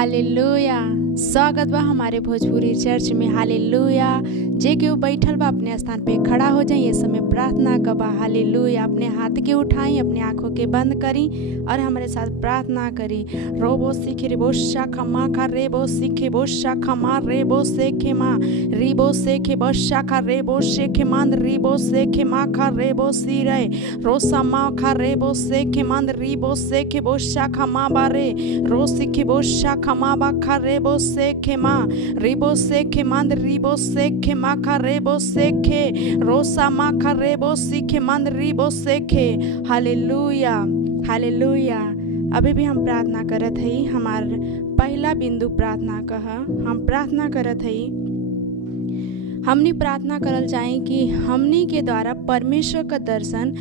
Hallelujah. स्वागत बा हमारे भोजपुरी चर्च में। हालेलुया। जे केहू बैठल बा अपने स्थान पे खड़ा हो जाए। ये समय प्रार्थना का बा। हालेलुया। अपने हाथ के उठाई, अपने आंखों के बंद करी और हमारे साथ प्रार्थना करी। रोबो सीखे रेबो शाखा मा खा रेबो सीखे बो शाखा मा रेबो सेखे मा रिबो सेखे बो शाखा रेबो शेखे मान रिबो सेखे मा खा रेबो सी रे रोसा मा खा रेबो सेखे मान रिबो सेखे बो शाखा मा बारे रो सीखे बो शाखा मा बा खा रेबो सेखे मा रिबो सेखे मान रिबो सेखे मा खा रेबो सेखे रोसा मा खा रेबो सीखे मान रिबो सेखे। हालेलुया। हालेलुया। अभी भी हम प्रार्थना करत हई। हमार पहला बिंदु प्रार्थना कह हम प्रार्थना करत हई। हमनी प्रार्थना करल चाहे कि हमनी के द्वारा परमेश्वर का दर्शन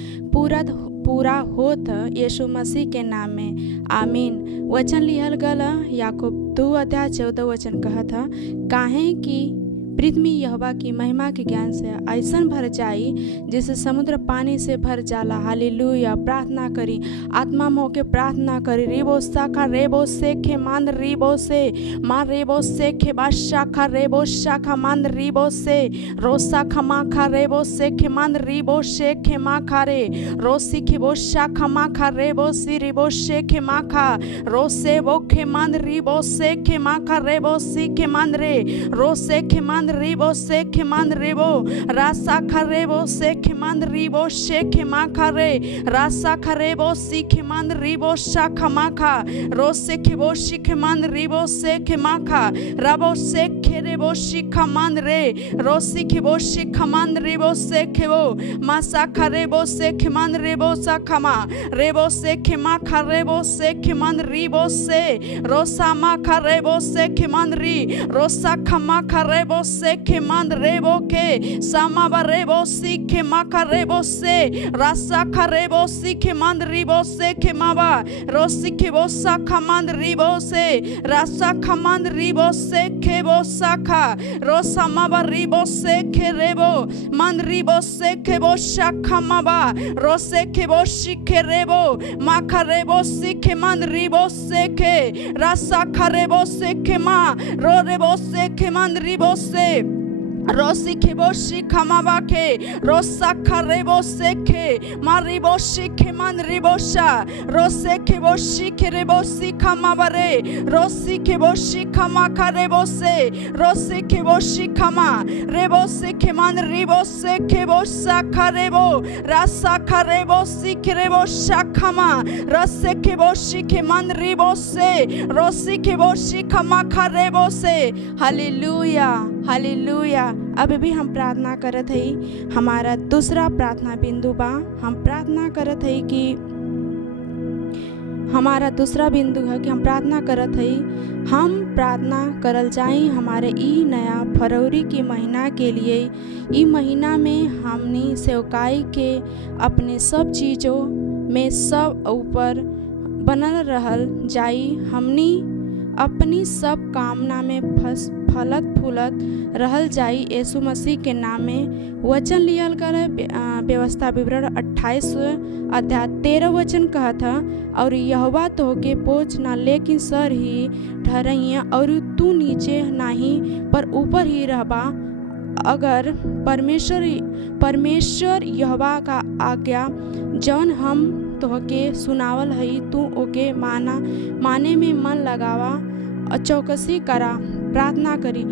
पूरा होत यीशु मसीह के नाम में। आमीन। वचन लिहल गल याकूब 2:14 कहत ह, काहे कि पृथ्वी यहोवा की महिमा के ज्ञान से ऐसन भर जाई जैसे समुद्र पानी से भर जाला। हालेलुया। प्रार्थना करी, आत्मा में होके प्रार्थना करी। रिबो शाखा रेबो सेखे मान रिबो से मा रेबो सेखे बा शाखा रेबो शाखा मान रिबो से रो शाखा मा खा रेबो सेखे मान रिबो शेखे मा खा रे रो सीखे बो शाखा मा खा रेबो सी रिबो शेखे मा खा रो से बो खे मान रिबो सेखे मा खा रेबो सीखे मान रे रो सेखे मान रिबो सेखे मान रिबो रासा खरेबो सेखे मान रिबो शेखे मा खरे रासा खरेबो सीखे मान रिबो शाखा मा खा रो सेखे बो शिखे मान रिबो सेखे मा खा रबो सेखे रेबो शिखा मान रे रो सीखे बो शिखा मान रिबो सेखे बो मासा खरेबो सेखे मान रिबो शाखा मा रेबो सेखे मा खरेबो सेखे मान रिबो से रोसा मा खरेबो सेखे मान री रोसा खमा खरेबो सेखे मान रेबो के सामा बरेबो सीखे मा खरेबो से रासा खरेबो सीखे मान रिबो सेखे माबा रो सीखे बो साखा मान रिबो से रासा खमान रिबो सेखे बो साखा रो सामा बरिबो सेखे रेबो मान रिबो सेखे बो शाखा माबा रो सेखे बो शिखे रेबो मा खरेबो सीखे मान रिबो सेखे रासा खरेबो सेखे मा रो रेबो सेखे मान रिबो से रोसी के बोशी खमाबा के रोसा खरेबो सेखे मारिबो शिखे मान रिबोशा रोसे के बोशी के रेबोसी खमाबरे रोसी के बोशी खमा खरेबो से रोसी के बोशी खमा रेबो से के मान रिबो से के बोसा खरेबो रासा खरेबो सीखे रेबो शाखमा रसे के बोशी के मान रिबो से रोसी के बोशी खमा खरेबो से। हालेलुया। हालेलुया। अभी भी हम प्रार्थना करत हई। हमारा दूसरा प्रार्थना बिंदु बा। हम प्रार्थना करत हई कि हमारा दूसरा बिंदु है कि हम प्रार्थना करत हई। हम प्रार्थना करल जाई हमारे ई नया फरवरी के महीना के लिए। ई महीना में हमनी सेवकाई के अपने सब चीज़ों में सब ऊपर बनल रहल जाई। हमनी अपनी सब कामना में फलत फूलत रहल जाई यीशु मसीह के नाम में। वचन लियल कर व्यवस्था विवरण 28:13 कहत है, और यहोवा तो के पोछ ना लेकिन सर ही ठहरइया और तू नीचे नहीं पर ऊपर ही रहबा। अगर परमेश्वर यहोवा का आज्ञा जौन हम तोहके सुनावल हई तू ओके माने में मन लगावा चौकसी करा। प्रार्थना करी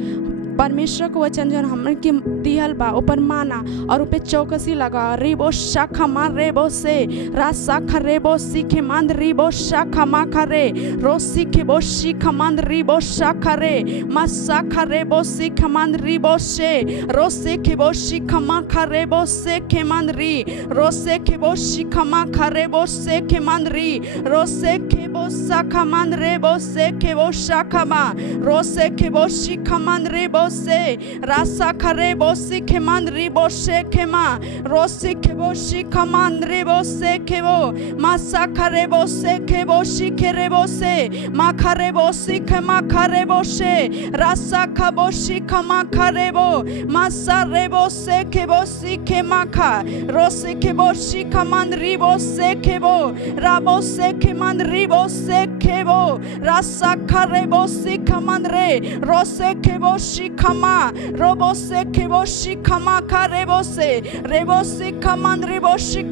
परमेश्वर को वचन जन हमन के दिहल बा ऊपर माना और ऊपर चौकसी लगा। रिबो शाखा मान रेबो से रासा खरेबो सीखे मान रिबो शाखा मा खरे रो सीखे बो शिखा मान रिबो शाखा रे मसा खरेबो सीखा मान रिबो से रो सीखे बो शिखा मा खरेबो सेखे मान री रो सेखे बो शिखा मा खरेबो सेखे मान री रो सेखे बो शाखा मान रेबो सेखे बो शाखा मा रो सेखे बो शिखा मान रेबो से रासा खरेबो सीखे मान रिबो शेखे मा रो सीखे बो शिखा मान रिबो सेखे बो मासा खरेबो सेखे बो शिखे रेबो से मा खरेबो सीखे मा खरेबो से रासा खबो शिखा मा खरेबो मासा रेबो सेखे बो सीखे मा खा रो सीखे बो शिखा मान रिबो सेखे बो राबो सेखे मान ribo सेखे kebo rasa karebo sikamandre rose kebo shikama robose kebo shikama karebose rebose kamandre boshi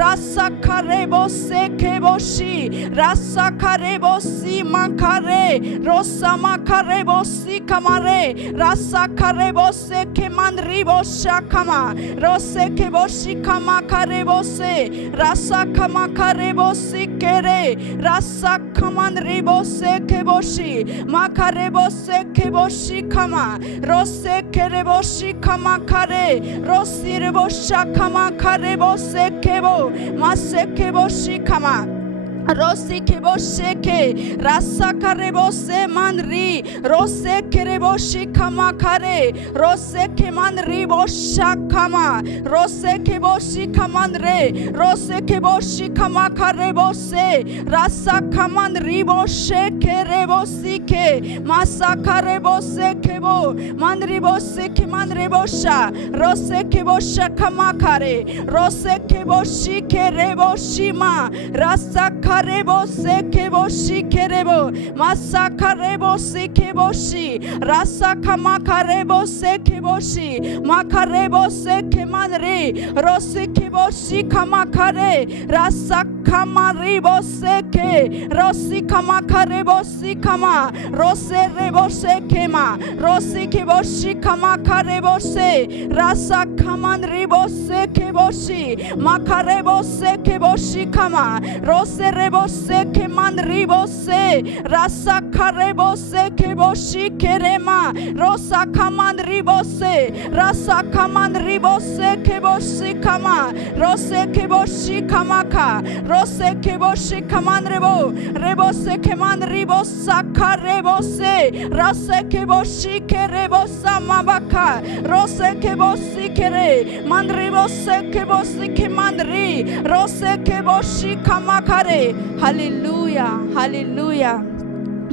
rasa karebo se kebo shi rasa karebo si makare rosa makarebo si kamare rasa karebo se kemandri boshakama rose kebo shikama karebo se rasa kama karebo si kere rasa kamandri bose keboshi makarebo se keboshi kama rose kerebo shi kama kare rosi rebo shakama karebo se kebo mase keboshi kama Rose kebo sheke rasa karebo se manri rose kerebo shikama kare rose kemanri boshakama rose kebo shikamandre rose kebo shikama karebo se rasa kamanri bosheke rebo sike masa karebo se kebo manri bose kemandre bosha rose kebo shakama kare rose kebo shike rebo shima rasa karebo se keboshi kerebo masa karebo se keboshi rasa kama karebo se keboshi makarebo se kemanre rose keboshi kama kare rasa kamaribo se ke rosi kama karebo si kama rose rebo se kema rosi keboshi kama karebo se rasa kamanribo se keboshi makarebo se keboshi kama rose rebo se kemanribo se rasa karebo se keboshi kerema rosa kamanribo se rasa kamanribo se keboshi kama rose keboshi kamaka rose keboshi kamanrebo rebo se kemanribo sakarebo se rase keboshi kerebo samabaka rose keboshi kere manribo se keboshi kemandri rose keboshi kamakare hallelujah hallelujah.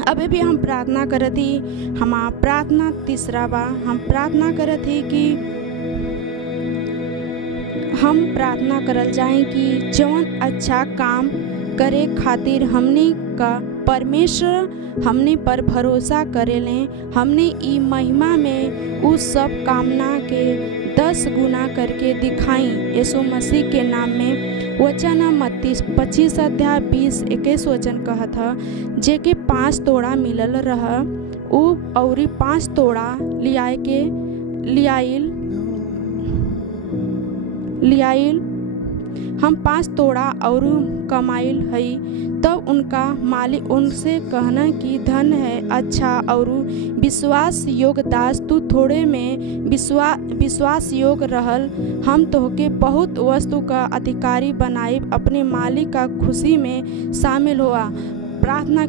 अभी भी हम प्रार्थना करत ही हमार प्रार्थना तीसरा बा हम प्रार्थना करत ही कि हम प्रार्थना करल जाए कि जौन अच्छा काम करे खातिर हमने का परमेश्वर हमने पर भरोसा करेलें हमने ई महिमा में उस सब कामना के 10 गुना करके दिखाई यीशु मसीह के नाम में। वचन मत्ती 25 अध्याय 20-21 वचन कहत ह जेके 5 तोड़ा मिलल रह उ औरी 5 तोड़ा लियाइल हम 5 तोड़ा और कमाइल हई। तब उनका मालिक उनसे कहना कि धन है अच्छा और विश्वास योग दास तू थोड़े में विश्वास योग रहल हम तोहके बहुत वस्तु का अधिकारी बनाई अपने मालिक का खुशी में शामिल हुआ। प्रार्थना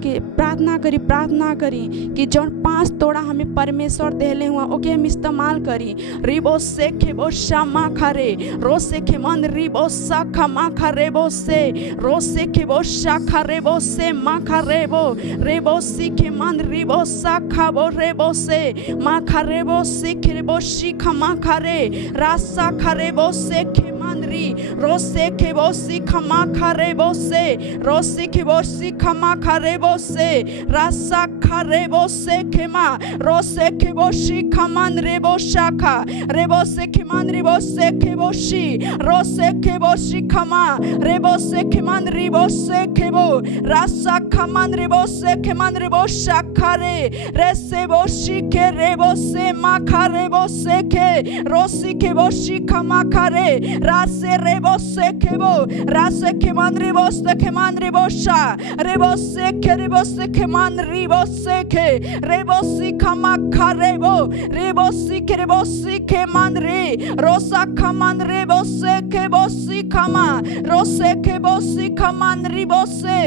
करी कि जौन 5 तोड़ा हमें परमेश्वर देले हुआ ओके हम इस्तेमाल करी। रिबो से खेबो शामा खरे रो से खेमन रिबो सा खमा खरेबो से रो से खेबो शा खरेबो से मा खरेबो रेबो सी खेमन रिबो सा खाबो रेबो से मा खरेबो सी खेबो शी खमा खरे रासा खरेबो से खेमनरी रो से खेबो सी खमा खरेबो से रो से खेबो सी खमा खरेबो से रासा खरेबो से खेमा रो से खेबो शी खमन रेबो शाखा रेबो से खेमन रेबो से खेबो शी रो से खेबो शी खमा रेबो से खेमन रेबो से खेबो रासा खमन रेबो से खेमन रेबो शाखा रे से बो शी के रेबो से मा खरेबो से के रो सी खेबो शी खमा खरे रासे रेबो से खेबो रासे खेमन रेबो से खेमन रेबो शा रेबो से खेबो से खेमन रेबो से के रेबो सी खमा खरेबो रेबो सी खेबो सी खेमन रे रोसा खमन रेबो से खेबो सी खमा रोसे खेबो सी खमन रेबो से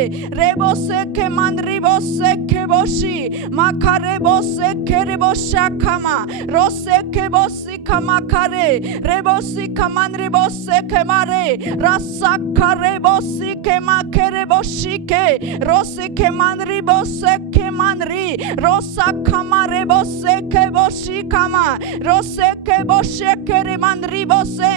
खेमन रेबो से खेबो शी मा खरेबो से खेरेबो शा खमा रोसे खेबो सी खमा खरे रेबो सी खमन रेबो से खेमारे रसा खरेबो सी खेमा खेरेबो शी के रोसे खेमन रेबो से खेमन री रोसा खमा रेबो से खेबो शी खमा रोसे खेबो से खेरेमन रेबो से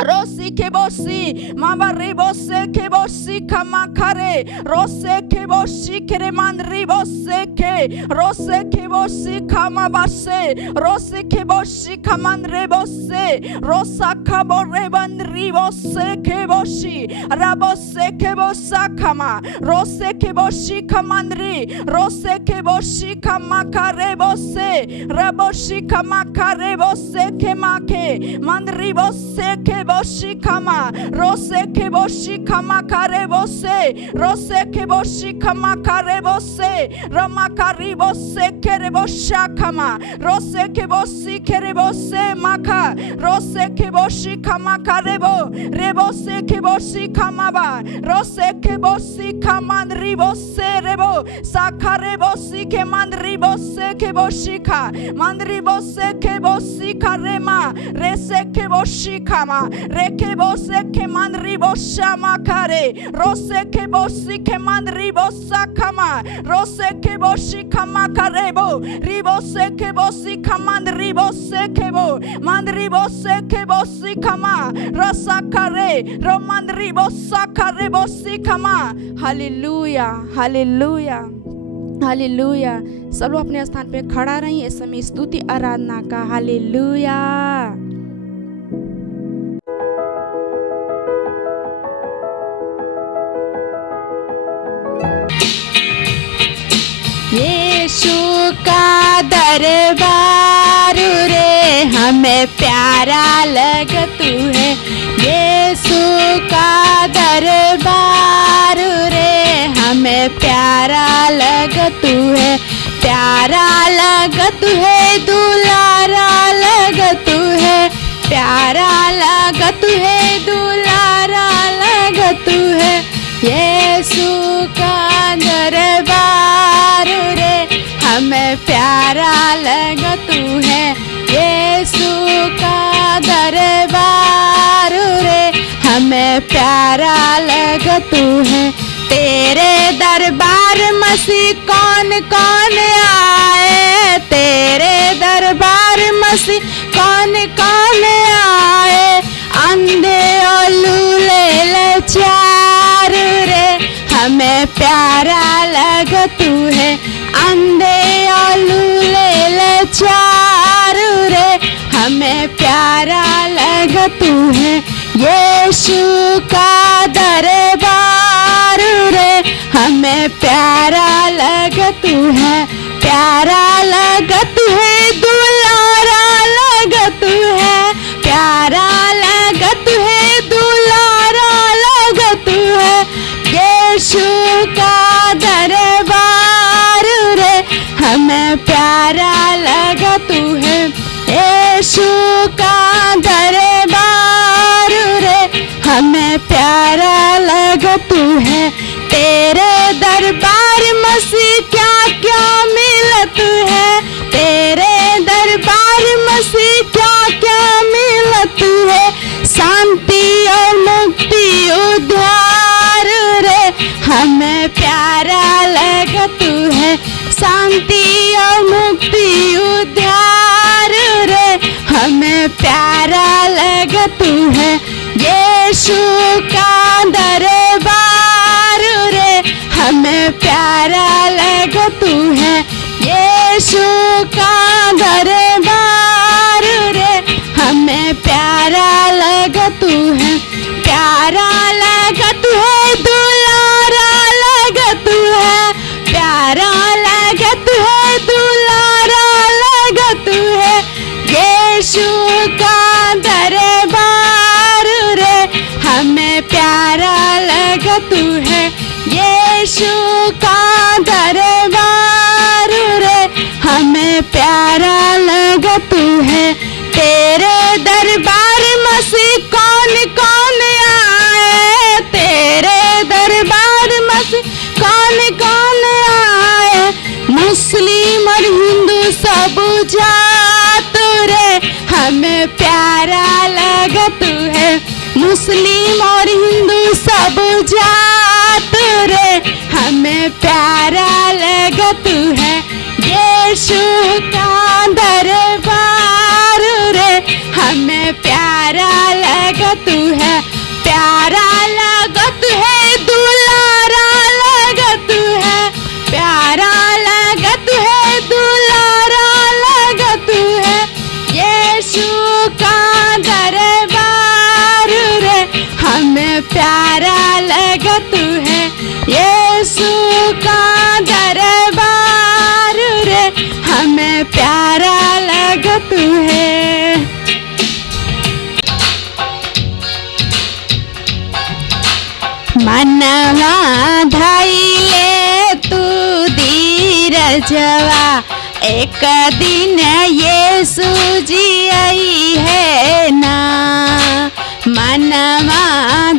Rosi kebosi, mama ribose kebosi kamakare, rose kebosi kereman ribose ke, rose kebosi kamabase, rose kebosi kaman rebose, rosa kaboreban ribose kebosi, rabose kebosa kama, rose kebosi kamanri, rose kebosi kamakare bose, rabosi kamakare bose kemake, manribose ke boshi kama, rose ke boshi kama kare bose, rose ke boshi kama kare bose, rama kari bose kere bosha kama, rose ke boshi kere bose maka, rose ke boshi kama kare bo, rebose ke boshi kama ba, rose ke boshi kama ribose rebo, sakare boshi ke man ribose ke boshi ka, man ribose ke boshi karema, rese ke boshi kama, reke bose ke man ribosha makare, rose ke boshi ke man ribosa kama, rose ke boshi kama karebo, ribose ke boshi kaman ribose ke bo, man ribose ke boshi kama, rasa kare, roman ribosa kare boshi kama. Hallelujah hallelujah hallelujah. सब लोग अपने स्थान पे खड़ा रहिए इस समय स्तुति आराधना का। हालेलुया। यीशु का दरबार रे हमें प्यारा लगतू है, यीशु का दरबार रे हमें प्यारा लगतू है, प्यारा लगतू है, दुलारा लगतू है, प्यारा लगतू है, दुलारा लगतू है, यीशु का दरबार रे हमें प्यारा लगतू है, यीशु का दरबार रे हमें प्यारा लगतू है। तेरे दरबार मसीह कौन कौन आए, तेरे दरबार मसीह कौन कौन आए, अंधे और लूले लाचार रे हमें प्यारा लगतू है, अंधे और लूले लाचार रे हमें प्यारा लगतू है, यीशु का दरबार रे हमें प्यारा लगतू है, प्यारा लगतू है, दुलारा लगतू है, प्यारा लगतू है, दुलारा लगतू है, यीशु का दरबार रे हमें प्यारा लगतू है, यीशु का दरबार रे हमें प्यारा लगतू है। तेरे दरबार मसीह क्या क्या मिलत है, तेरे दरबार मसीह क्या क्या मिलत है, शांति और मुक्ति उद्धार रे हमें प्यारा लगतू है, शांति और मुक्ति उद्धार रे हमें प्यारा लगतू है, यीशु का दरबार रे हमें प्यारा लगतू है, यीशु का दरबार रे हमें प्यारा लगतू है, प्यारा लगतू है, दुलारा लगतू है, प्यारा लगतू है, दुलारा लगतू है, यीशु का दरबार रे हमें प्यारा लगतू है, यीशु का दरबार रे हमें प्यारा लगतू है। तेरे दरबार मसीह कौन कौन आए, तेरे दरबार मसीह कौन कौन आए, मुस्लिम और हिंदू सब जात रे हमें प्यारा लगतू है, मुस्लिम और हिंदू सब जात रे हमें प्यारा लगतू है, यीशु का दरबार रे हमें प्यारा लगतू यीशु का दरबार रे हमें प्यारा लगत है। मनवा धैले तू धीरजवा एक दिन यीशु जी आई है ना। मनवा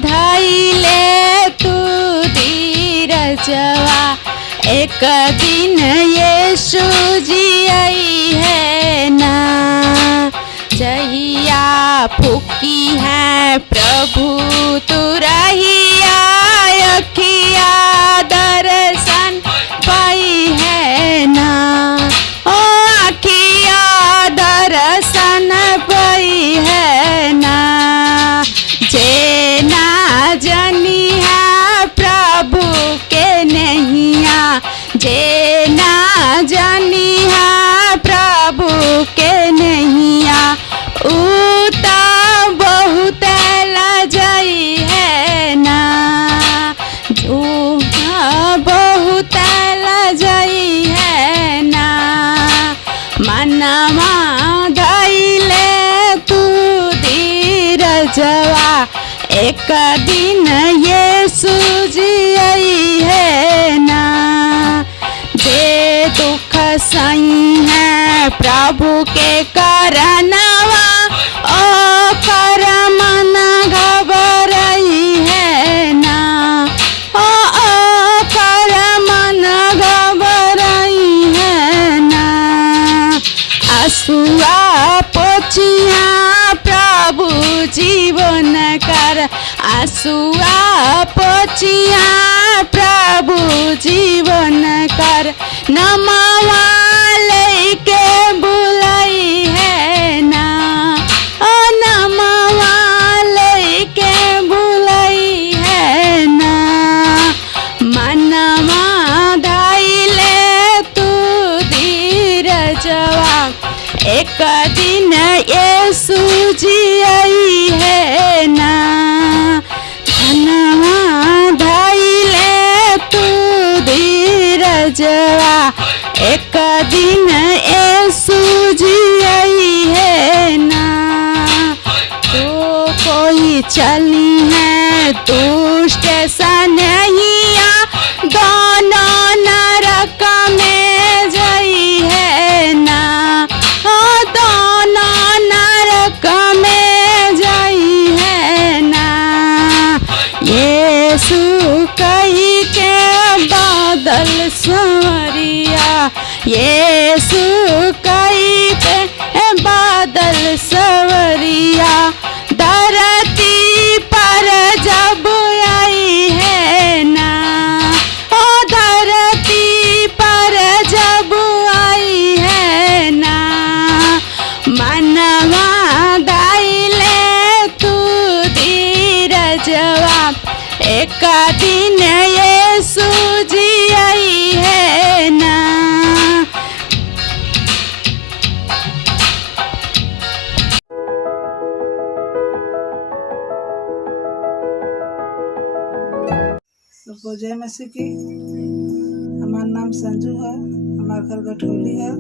धैले तू धीरजवा एक दिन यीशु जी आई है ना। जहिया फूकी है प्रभु तू रहिया अखिया दर्शन पाई है ना। ओ अखिया दर्शन पाई है ना। जे ना जानी है प्रभु के नैया, जे ना जानी है प्रभु के नैया, उता बहुत लजाई है ना। जो बहुत लजाई है ना। मनवा धैले तू धीरजवा एक दिन यीशु जी आई है ना। जे दुख सही है प्रभु के करनवा ओ कर मन घबराई है ना। ओ कर मन घबराई है ना। आंसुआ पोछिया प्रभु जीवन कर, आंसुआ पोछिया प्रभु जीवन कर, नमवा लेके बुलाई है ना। ओ नमवा लेके बुलाई है ना। मनवा धैले तू धीरजवा एक दिन यीशु जी आई है ना। मनवा धैले तू धीरजवा एक दिन यीशु जी आई है ना। तो कोई चली है दुष्ट सनहिया, दोनों नरक में जाई है ना। ओ दोनों नरक में जाई है ना। यीशु कही के बादल संवरिया, यीशु कही के बादल संवरिया, धरती पर जब आई है ना। ओ धरती पर जब आई है ना। मनवा धैले तू धीरजवा एक दिन यीशु जी आई है ना। सबको जय मसीह की। हमारा नाम संजू है, हमारा घर गठौली है।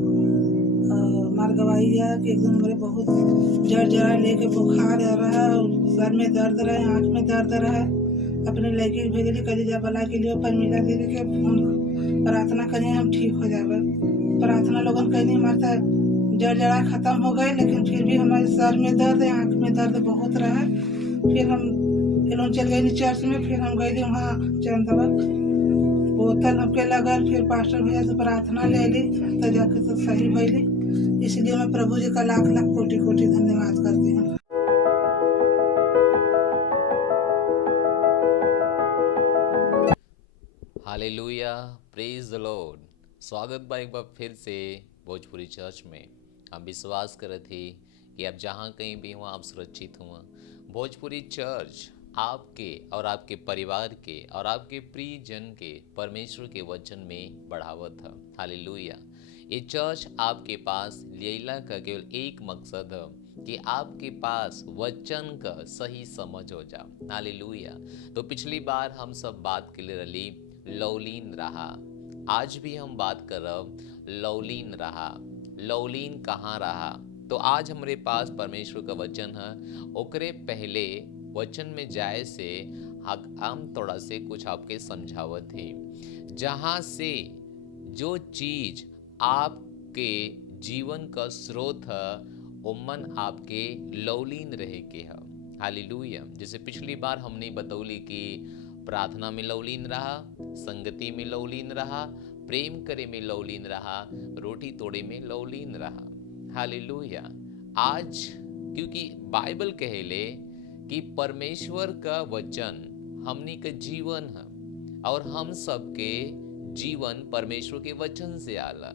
हमार गवाही है कि एक दिन हमारे बहुत जड़ जरा लेके बुखार आ रहा है, सर में दर्द रहे, आँख में दर्द रहे। अपने लड़की भेजली कलीजा बला के लिए पर मिला दे के फोन प्रार्थना करिए हम ठीक हो जाए। प्रार्थना लोगन कहीं मारता जड़ जरा खत्म हो गए, लेकिन फिर भी हमारे सर में दर्द, आँख में दर्द बहुत रहा। फिर हम चल गए चर्च में, फिर हम गए वहाँ चंदवा बोतल हमके लगल। फिर पास्टर भैया से प्रार्थना ले ली तो जाके तो सही भैली। इसलिए मैं प्रभु जी का लाख लाख कोटि कोटि धन्यवाद करती हूँ। Hallelujah, praise the Lord. स्वागत बा एक बार फिर से भोजपुरी चर्च में। हम विश्वास करे थे कि आप जहाँ कहीं भी हुआ आप सुरक्षित हुआ। भोजपुरी चर्च आपके और आपके परिवार के और आपके प्रिय जन के परमेश्वर के वचन में बढ़ावत है। हालेलुया। ये चर्च आपके पास लेला का केवल एक मकसद है कि आपके पास वचन का सही समझ हो जा। हालेलुया। तो पिछली बार हम सब बात के लिए रही लौलीन रहा। आज भी हम बात करब लौलीन रहा। लौलीन कहाँ रहा? तो आज हमारे पास परमेश्वर का वचन है। ओकरे पहले वचन में जाए से हम थोड़ा से कुछ आपके समझावत थे। जहाँ से जो चीज आपके जीवन का स्रोत है उमन आपके लौलीन रहे के है। हालेलुया। जैसे पिछली बार हमने बतौली कि प्रार्थना में लौलीन रहा, संगति में लौलीन रहा, प्रेम करे में लौलीन रहा, रोटी तोड़े में लौलीन रहा। हालेलुया। आज क्योंकि बाइबल कहेले कि परमेश्वर का वचन हमनी का जीवन है और हम सबके जीवन परमेश्वर के वचन से आला।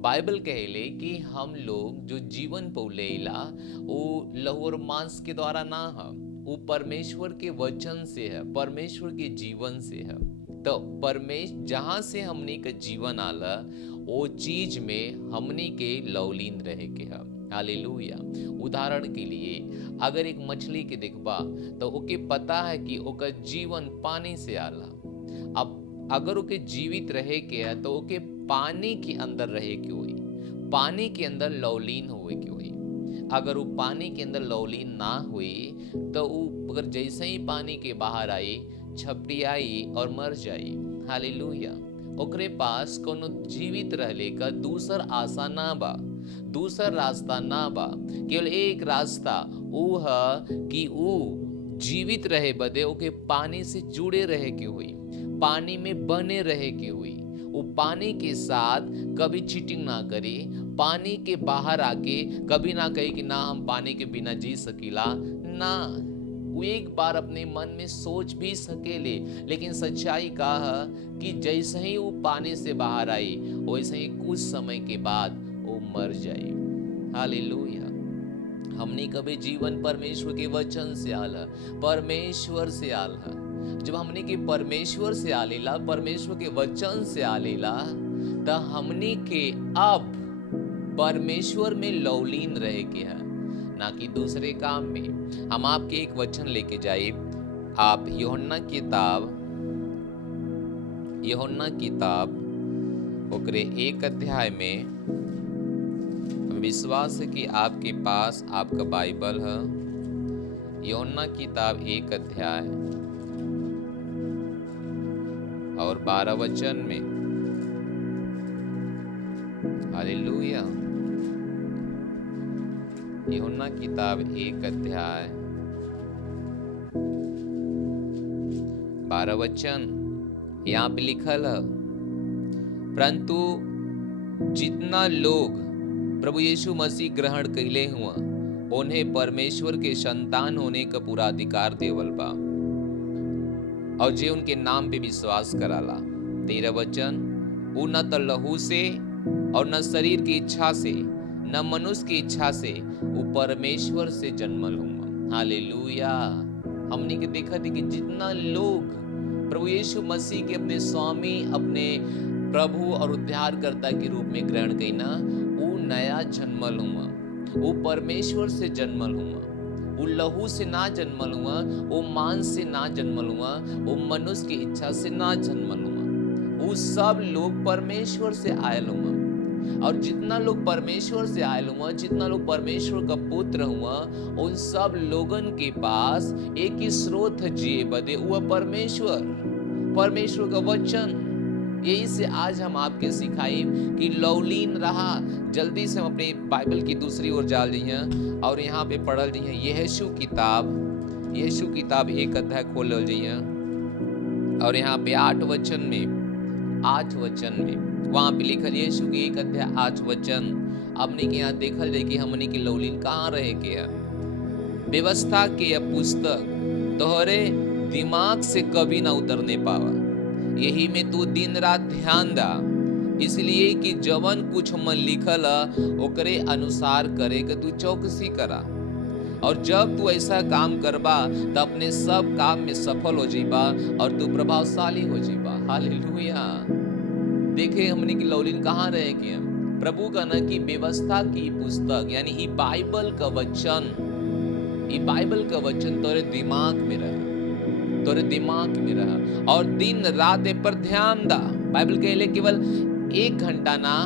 बाइबल कहेले कि हम लोग जो जीवन पौलेला वो लहू और मांस के द्वारा ना है, वो परमेश्वर के वचन से है, परमेश्वर के जीवन से है। तो परमेश्वर जहाँ से हमनी का जीवन आला वो चीज में हमनी के लौलीन रहे के है। हालेलुया। उदाहरण के लिए अगर एक मछली के देखबा तो ओके पता है कि ओकर जीवन पानी से आला। अब अगर ओके जीवित रहे के है तो ओके पानी के अंदर रहे के हुई, पानी के अंदर लौलीन हुए के हुई। अगर वो पानी के अंदर लौलीन ना हुई तो वो अगर जैसे ही पानी के बाहर आई छपटियाई और मर जाई। हालेलुया। ओकरे पास कोनो जीवित रहले का दूसर आशा ना बा, दूसर रास्ता ना बा। केवल एक रास्ता वो है कि वो जीवित रहे बदे ओके पानी से जुड़े रहे के हुई, पानी में बने रहे के हुई। वो पानी के साथ कभी चीटिंग ना करी, पानी के बाहर आके कभी ना कही कि ना हम पानी के बिना जी सकीला ना। वो एक बार अपने मन में सोच भी सकेले, लेकिन सच्चाई का है कि जैसे ही वो पानी से बाहर आई वैसे ही कुछ समय के बाद वो मर जाए। हालेलुया। हमने कभी जीवन परमेश्वर के वचन से आला, परमेश्वर से आला। जब हमने के परमेश्वर से आलेला, परमेश्वर के वचन से आलेला, तो हमने के अब परमेश्वर में लौलीन रहे के है, ना कि दूसरे काम में। हम आपके एक वचन लेके जाए, आप यूहन्ना किताब ओकरे 1 अध्याय में, विश्वास है कि आपके पास आपका बाइबल है। यूहन्ना किताब 1 अध्याय और 12 वचन में। हालेलुया। यूहन्ना किताब 1 अध्याय 12 वचन यहाँ पे लिखल है, परंतु जितना लोग प्रभु यीशु मसीह ग्रहण कैले हुआ उन्हें परमेश्वर के संतान होने का पूरा अधिकार देवल बा, और जे उनके नाम पे विश्वास कराला। 13 वचन, वो न तो लहू से और न शरीर की इच्छा से न मनुष्य की इच्छा से, वो परमेश्वर से जन्मल हुआ। हालेलुया। हमने के देखा थी कि जितना लोग प्रभु यीशु मसीह के अपने स्वामी, अपने प्रभु और उद्धारकर्ता के रूप में ग्रहण कईना, वो नया जन्मल हुआ, वो परमेश्वर से जन्मल हुआ। वो लहू से ना जन्मल हुआ, वो मांस से ना जन्मल हुआ, वो मनुष्य की इच्छा से ना जन्मल हुआ। वो सब लोग परमेश्वर से आयल हुआ। और जितना लोग परमेश्वर से आयल हुआ, जितना लोग परमेश्वर का पुत्र हुआ, उन सब लोगन के पास एक ही स्रोत है जिए बदे, वो परमेश्वर का वचन। यही से आज हम आपके सिखाई कि लौलीन रहा। जल्दी से हम अपने बाइबल की दूसरी ओर जाल दी हैं और यहाँ पे पढ़ल दी हैं यहोशू किताब 1 अध्याय खोल दी हैं और यहाँ पे 8 वचन में वहाँ पे लिखल यीशु के 1 अध्याय 8 वचन। हमने के यहाँ देखल जाए कि हमने के लौलीन कहाँ रहे के है। व्यवस्था के पुस्तक तोहरे दिमाग से कभी ना उतरने पावा, यही में तू दिन रात ध्यान दा, इसलिए कि जवन कुछ मन लिखल ओकरे अनुसार करे कि तू चौकसी करा, और जब तू ऐसा काम करबा तो अपने सब काम में सफल हो जीबा और तू प्रभावशाली हो जीबा। हालेलुया। देखे हमने की लौलीन कहाँ रहे कि प्रभु का ना कि व्यवस्था की पुस्तक यानी ई बाइबल का वचन तोरे दिमाग में रहे। तोरे दिमाग में रहा और दिन रात ए पर ध्यान दा। बाइबल कहले केवल 1 घंटा ना,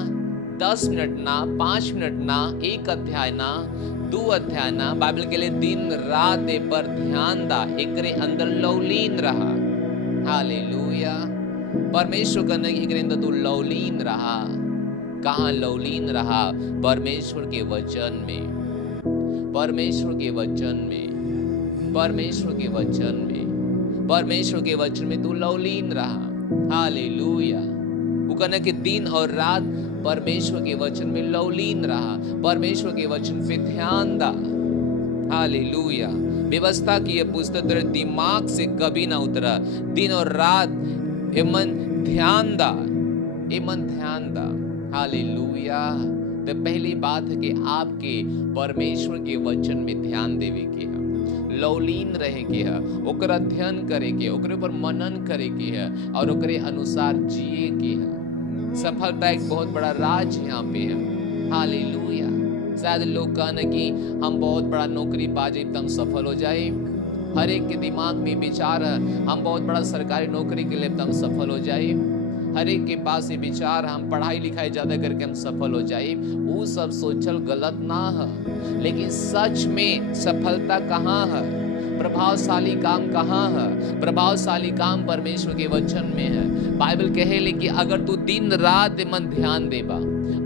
10 मिनट ना, 5 मिनट ना, 1 अध्याय ना, 2 अध्याय ना, बाइबल कहले दिन रात ए पर ध्यान दा, एकरे अंदर लौलीन रहा। हालेलुया। परमेश्वर कहने की एकरे अंदर तू लौलीन रहा। कहाँ लौलीन रहा? परमेश्वर के वचन में, परमेश्वर के वचन में, परमेश्वर के वचन में, परमेश्वर के वचन में तू लौलीन रहा। हालेलुया। वो कहना कि दिन और रात परमेश्वर के वचन में लौलीन रहा, परमेश्वर के वचन पे ध्यान दा। हालेलुया। व्यवस्था की यह पुस्तक तेरे दिमाग से कभी ना उतरा। दिन और रात ए मन ध्यान दा, ए मन ध्यान दा। हालेलुया। तो पहली बात है कि आपके परमेश्वर के वचन में ध्यान देवे के है, लौलीन रहे के है, ओकर अध्ययन करे के, ओकरे ऊपर मनन करे के है और ओकरे अनुसार जिए के है। सफलता एक बहुत बड़ा राज यहाँ पे है। हालेलुया। शायद लोग कहना कि हम बहुत बड़ा नौकरी पा जाए तो हम सफल हो जाए। हर एक के दिमाग में विचार है हम बहुत बड़ा सरकारी नौकरी के लिए तो हम सफल हो जाए। हर एक के पास ये विचार हम पढ़ाई लिखाई ज्यादा करके हम सफल हो जाए। वो सब सोचल गलत ना है, लेकिन सच में सफलता कहाँ है? प्रभावशाली काम कहाँ है? प्रभावशाली काम परमेश्वर के वचन में है। बाइबल कहे कि अगर तू दिन रात मन ध्यान देबा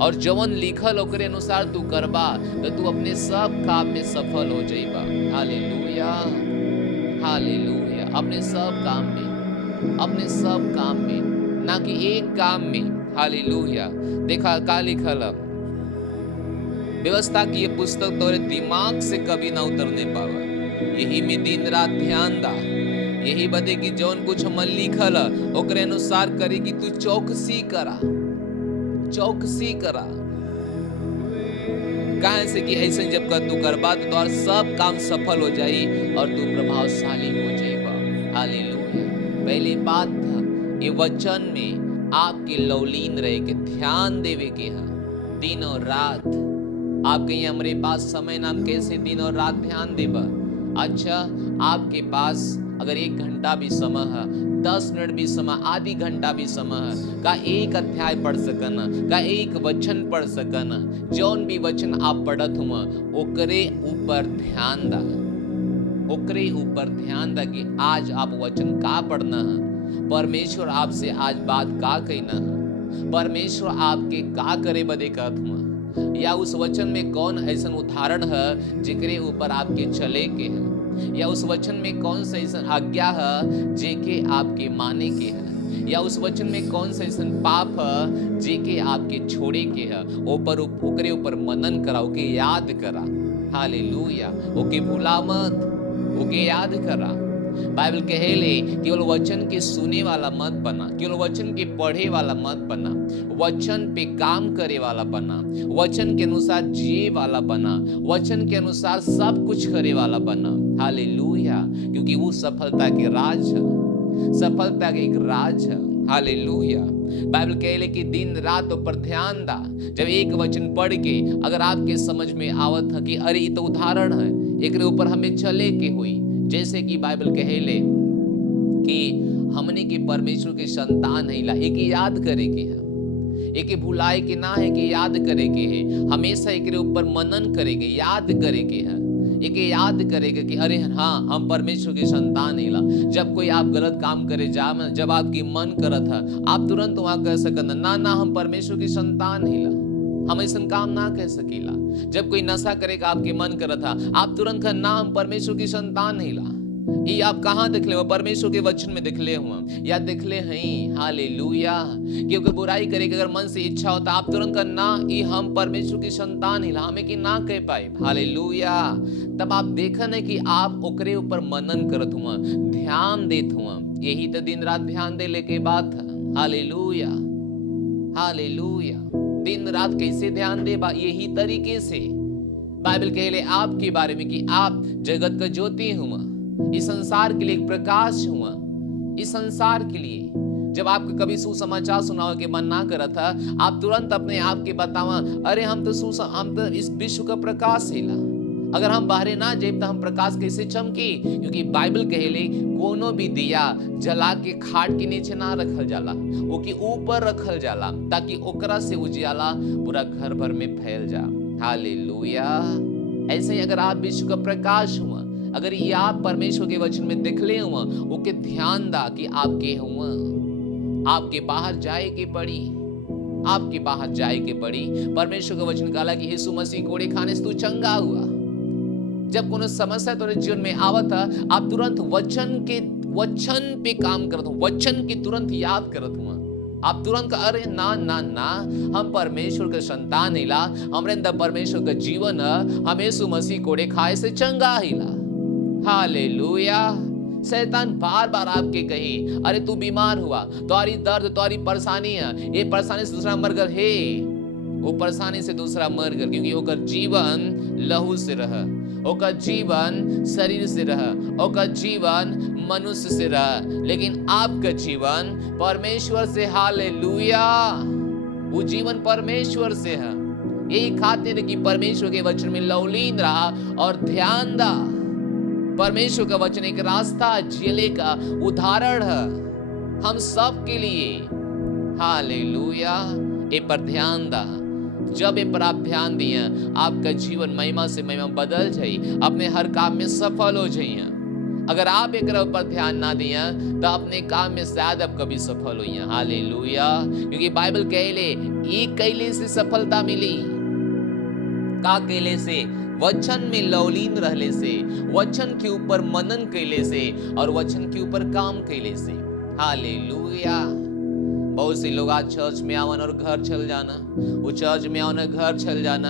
और जवन लिखल ओकरे अनुसार तू करबा तो तू अपने सब काम में सफल हो जाइबा। Hallelujah, hallelujah. अपने सब काम में, अपने सब काम में, ना कि एक काम में। हालेलुया। देखा का लिखल है? व्यवस्था की ये पुस्तक तोरे दिमाग से कभी ना उतरने पावा। यही में दिन रात ध्यान दा। यही बदे कि जौन कुछ हम लिखल है ओकरे अनुसार करे कि तू चौकसी करा, चौकसी करा। काहे से कि ऐसे जब कर तू करबा तो तोहर सब काम सफल हो जाई और तू प्रभावशाली हो जाइबा। हालेलुया। पहली बात था ये वचन में आपके लौलीन रहे के ध्यान देवे के है दिन और रात। आप कहीं हमारे पास समय नाम कैसे दिन और रात ध्यान देबा? अच्छा, आपके पास अगर 1 घंटा भी समय है, 10 मिनट भी समय, आधी घंटा भी समय है, का एक अध्याय पढ़ सकन, का एक वचन पढ़ सकन, जौन भी वचन आप पढ़त हुआ ओकरे ऊपर ध्यान दा, ओकरे ऊपर ध्यान दा कि आज आप वचन का पढ़ना है, परमेश्वर आपसे आज बात का कहना है, परमेश्वर आपके का करे बदे कहत हुआ, या उस वचन में कौन ऐसा उदाहरण है जिकरे ऊपर आपके चले के है, या उस वचन में कौन सा ऐसा आज्ञा है जेके आपके माने के है, या उस वचन में कौन सा ऐसा पाप है जेके आपके छोड़े के है। ऊपर ओकरे ऊपर मनन करा, ओके याद करा। हालेलुया। ओके भूला मत, ओके याद करा। बाइबल कहेले केवल वचन के सुने वाला मत बना, केवल वचन के पढ़े वाला मत बना, वचन पे काम करे वाला बना, वचन के अनुसार जिए वाला बना, वचन के अनुसार सब कुछ करे वाला बना। हालेलुया। क्योंकि वो सफलता के राज है, सफलता के एक राज है। हालेलुया। बाइबल कहेले कि दिन रात पर ध्यान दा। जब एक वचन पढ़ के अगर आपके समझ में आवत है कि अरे ये तो उदाहरण है, एकरे ऊपर हमें चले के हुई, जैसे कि बाइबल कहेले कि हमने के परमेश्वर के संतान है, एक याद करे के है, एक भुलाए के ना है कि याद करे के है, हमेशा एक ऊपर मनन करे के, याद करे के है, एक याद करेगा कि अरे हाँ हम परमेश्वर के संतान है। जब कोई आप गलत काम करे जा, जब आपकी मन करत है, आप तुरंत वहां कह सकते ना ना हम परमेश्वर के संतान है, हम ऐसा काम ना कह सकीला। जब कोई नशा करेगा आपके मन करत था, आप तुरंत कह ना हम परमेश्वर की संतान नहीं ला। ये आप कहाँ दिखले हो? परमेश्वर के वचन में दिखले हुआ या दिखले हैं। हालेलुया। क्योंकि बुराई करे अगर मन से इच्छा होता आप तुरंत कह ना ये हम परमेश्वर की संतान ही ला, हमें कि ना कह पाए। हालेलुया। तब आप देखन है कि आप ओकरे ऊपर मनन करत हुआ, ध्यान देत हुआ। यही तो दिन रात ध्यान दे लेके बात है। Hallelujah, hallelujah. दिन रात कैसे ध्यान दे? यही तरीके से बाइबल कहले आपके बारे में कि आप जगत का ज्योति हुआ, इस संसार के लिए एक प्रकाश हुआ, इस संसार के लिए। जब आपको कभी सुसमाचार सुनाओ के मन ना करा था, आप तुरंत अपने आप के बतावा अरे हम तो इस विश्व का प्रकाश है। अगर हम बाहरे ना जाए तो हम प्रकाश कैसे चमकी? क्योंकि बाइबल कहेले कोनो भी दिया जला के खाट के नीचे ना रखल जाला, वो के ऊपर रखल जाला, ताकि ओकरा से उजियाला पूरा घर भर में फैल जा। हालेलुया। ऐसे ही अगर आप विश्व का प्रकाश हुआ, अगर ये आप परमेश्वर के वचन में दिखले हुआ, ओके ध्यान दा कि आपके हुआ, आपके बाहर जाए के पड़ी, आपके बाहर जाए के पड़ी। परमेश्वर का वचन कहला कि यीशु मसीह कोड़े खाने से तू चंगा हुआ। जब कोनो समस्या तुम्हारे जीवन में आवत है, आप तुरंत वचन पे काम करत हो, वचन की तुरंत याद करत हुआ। आप तुरंत अरे ना ना ना, हम परमेश्वर के संतान हिला, हमरे अंदर परमेश्वर का जीवन है, हम यीशु मसीह कोड़े खाए से चंगा हिला। हालेलुया। शैतान बार बार आपके कही अरे तू बीमार हुआ, तुम्हारी दर्द, तुम्हारी परेशानी है, ये परेशानी से दूसरा मर गल है, वो परेशानी से दूसरा मर गल, क्योंकि ओकर जीवन लहू से रहा, ओकर जीवन शरीर से रहा, ओकर जीवन मनुष्य से रहा, लेकिन आपका जीवन परमेश्वर से। हालेलुया। वो जीवन परमेश्वर से है। यही खातिर कि परमेश्वर के वचन में लवलीन रहा और ध्यान दा। परमेश्वर का वचन एक रास्ता जिले का उदाहरण है हम सब के लिए। हालेलुया। ए पर ध्यान दा। जब ए पर आप ध्यान दिए, आपका जीवन महिमा से महिमा बदल जाए, अपने हर काम में सफल हो जाइए। अगर आप एक पर ध्यान ना दिए तो अपने काम में शायद आप कभी सफल हुई। हालेलुया। क्योंकि बाइबल कहले ई कैले से सफलता मिली, का कैले से? वचन में लवलीन रहले से, वचन के ऊपर मनन कैले से और वचन के ऊपर काम कैले से। हालेलुया। बहुत से लोग आज चर्च में आवन और घर चल जाना, वो चर्च में आवन घर चल जाना,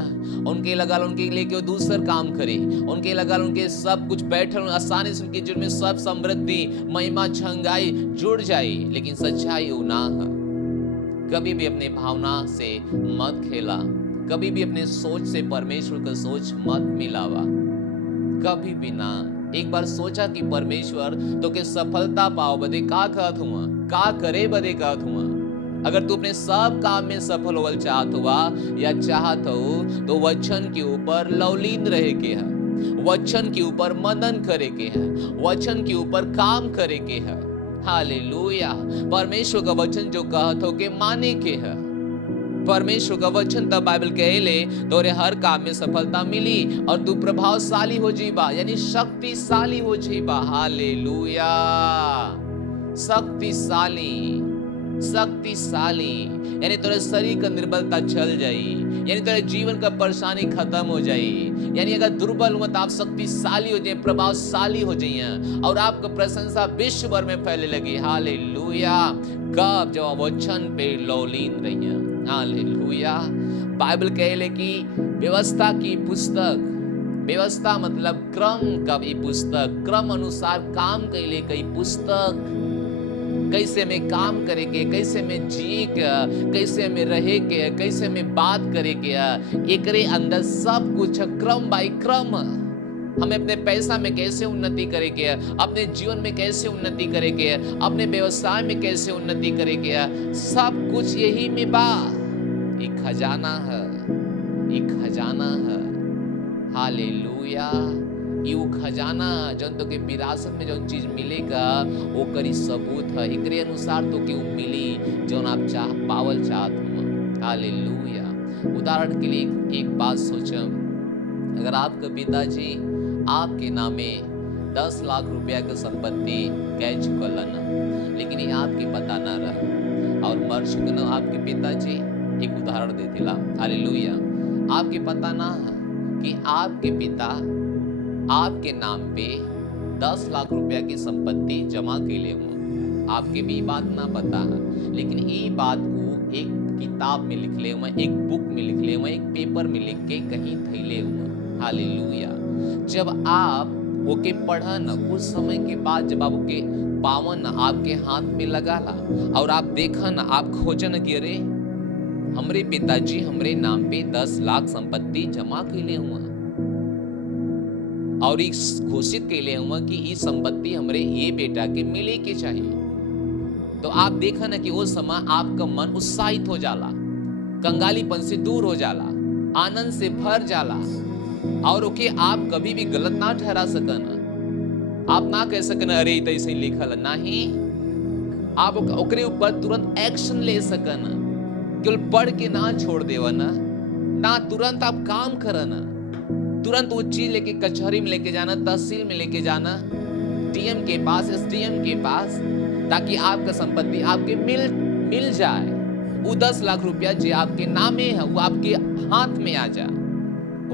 उनके लगा उनके लिए क्यों दूसर काम करे, उनके लगा उनके सब कुछ बैठल आसानी से उनके जीवन में सब समृद्धि महिमा छंगाई जुड़ जाए, लेकिन सच्चाई वो ना है। कभी भी अपने भावना से मत खेला, कभी भी अपने सोच से परमेश्वर का सोच मत मिलावा, कभी भी ना। एक बार सोचा कि परमेश्वर तो के सफलता पाओ बदे का कहत हुआ, का करे बदे कहत हुआ। अगर तू अपने सब काम में सफल होवल चाहत हुआ या चाहत हो, तो वचन के ऊपर लवलीन रहे के है, वचन के ऊपर मनन करे के है, वचन के ऊपर काम करे के है। हालेलुया। परमेश्वर का वचन जो कहत हो के माने के है। परमेश्वर का वचन तब बाइबल कहले तोरे हर काम में सफलता मिली और तू प्रभावशाली हो जीबा, यानी शक्तिशाली हो जीबा। हालेलुया। शक्तिशाली, शक्तिशाली यानी तेरे शरीर का निर्बलता चल जाई, यानी तेरे जीवन का परेशानी खत्म हो जाई। यानी अगर दुर्बल हुआ तो आप शक्तिशाली हो जाए, प्रभावशाली हो जाइए और आपका प्रशंसा विश्व भर में फैलने लगी। हालेलुया। कब? जब वचन पे लवलीन रहिए। हालेलुया। बाइबल कहले कि व्यवस्था की पुस्तक, व्यवस्था मतलब क्रम का भी पुस्तक, क्रम अनुसार काम कैले कई पुस्तक, कैसे में काम करे के, कैसे में जिए के, कैसे में रहे के, कैसे में बात करे के, एकरे अंदर सब कुछ क्रम बाई क्रम। हमें अपने पैसा में कैसे उन्नति करे के, अपने जीवन में कैसे उन्नति करे के, अपने व्यवसाय में कैसे उन्नति करे के, सब कुछ यही में बा। एक खजाना है, एक खजाना है। हालेलुया। यू खजाना जन तो के विरासत में जो चीज मिलेगा वो करी सबूत है, एकरे अनुसार तो क्यों मिली जो आप चाह पावल चाहत हो। हालेलुया। उदाहरण के लिए एक बात सोचो, अगर आपके पिताजी आपके नामे 10 लाख रुपया की संपत्ति कह चुकल न, लेकिन ये आपके पता ना रहा और मर चुकन आपके पिताजी, एक उदाहरण दे दिला। हालेलुया। आपके पता ना है कि आपके पिता आपके नाम पे 10 लाख रुपया की संपत्ति जमा के लिए हुआ, आपके भी बात ना पता है, लेकिन ये बात वो एक किताब में लिख ले हुआ, एक बुक में लिख ले हुआ, एक पेपर में लिख के कहीं थैले हुआ। हालेलुया। जब आप ओके पढ़न कुछ समय के बाद, जब आप ओके पावन आपके हाथ में लगाला और आप देखन, आप खोजन कि अरे हमरे पिताजी हमरे नाम पे 10 लाख संपत्ति जमा के लिए हुआ और घोषित के लिए हुआ कि ये संपत्ति हमरे ये बेटा के मिले के चाहिए, तो आप देखा ना कि वो समय आपका मन उत्साहित हो जाला, कंगालीपन से दूर हो जाला, आनंद से भर जाला। और ओके आप कभी भी गलत ना ठहरा सकना। आप ना कह सकना अरे तो ऐसे ही लिखल है, नहीं। आप ओकरे ऊपर तुरंत एक्शन ले सकना, केवल पढ़ के ना छोड़ देवना ना, तुरंत आप काम करना, तुरंत वो चीज लेके कचहरी में लेके जाना, तहसील में लेके जाना, डीएम के पास, एसडीएम के पास, ताकि आपका संपत्ति आपके मिल जाए। वो 10 लाख रुपया जो आपके नामे है वो आपके हाथ में आ जाए,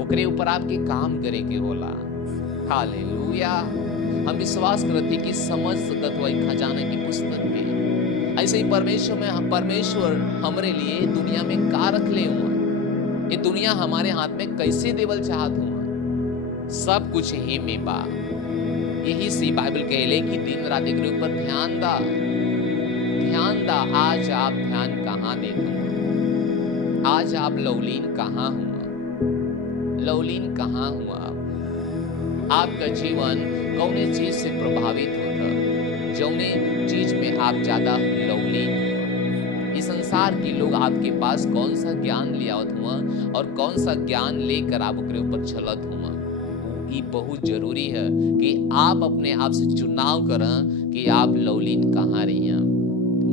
ओकरे ऊपर आपके काम करे के होला। हालेलुया। हम विश्वास करते कि समझ सकत हुआ खजाना की पुस्तक में ऐसे ही परमेश्वर हमरे लिए दुनिया में का रख ले हुआ, ये दुनिया हमारे हाथ में कैसे देवल चाहत हुआ, सब कुछ ही में बा। यही सी बाइबल कहले कि दिन रात एक ऊपर ध्यान दा। आज आप ध्यान कहाँ देते हो? आज आप लवलीन कहाँ हुआ? आपका जीवन कौने चीज से प्रभावित होता, जौने चीज में आप ज्यादा लवलीन हुआ? इस संसार के लोग आपके पास कौन सा ज्ञान ले आवत हुआ और कौन सा ज्ञान लेकर आप उसके ऊपर चलत हुआ? ये बहुत जरूरी है कि आप अपने आप से चुनाव करें कि आप लवलीन कहाँ रही हैं।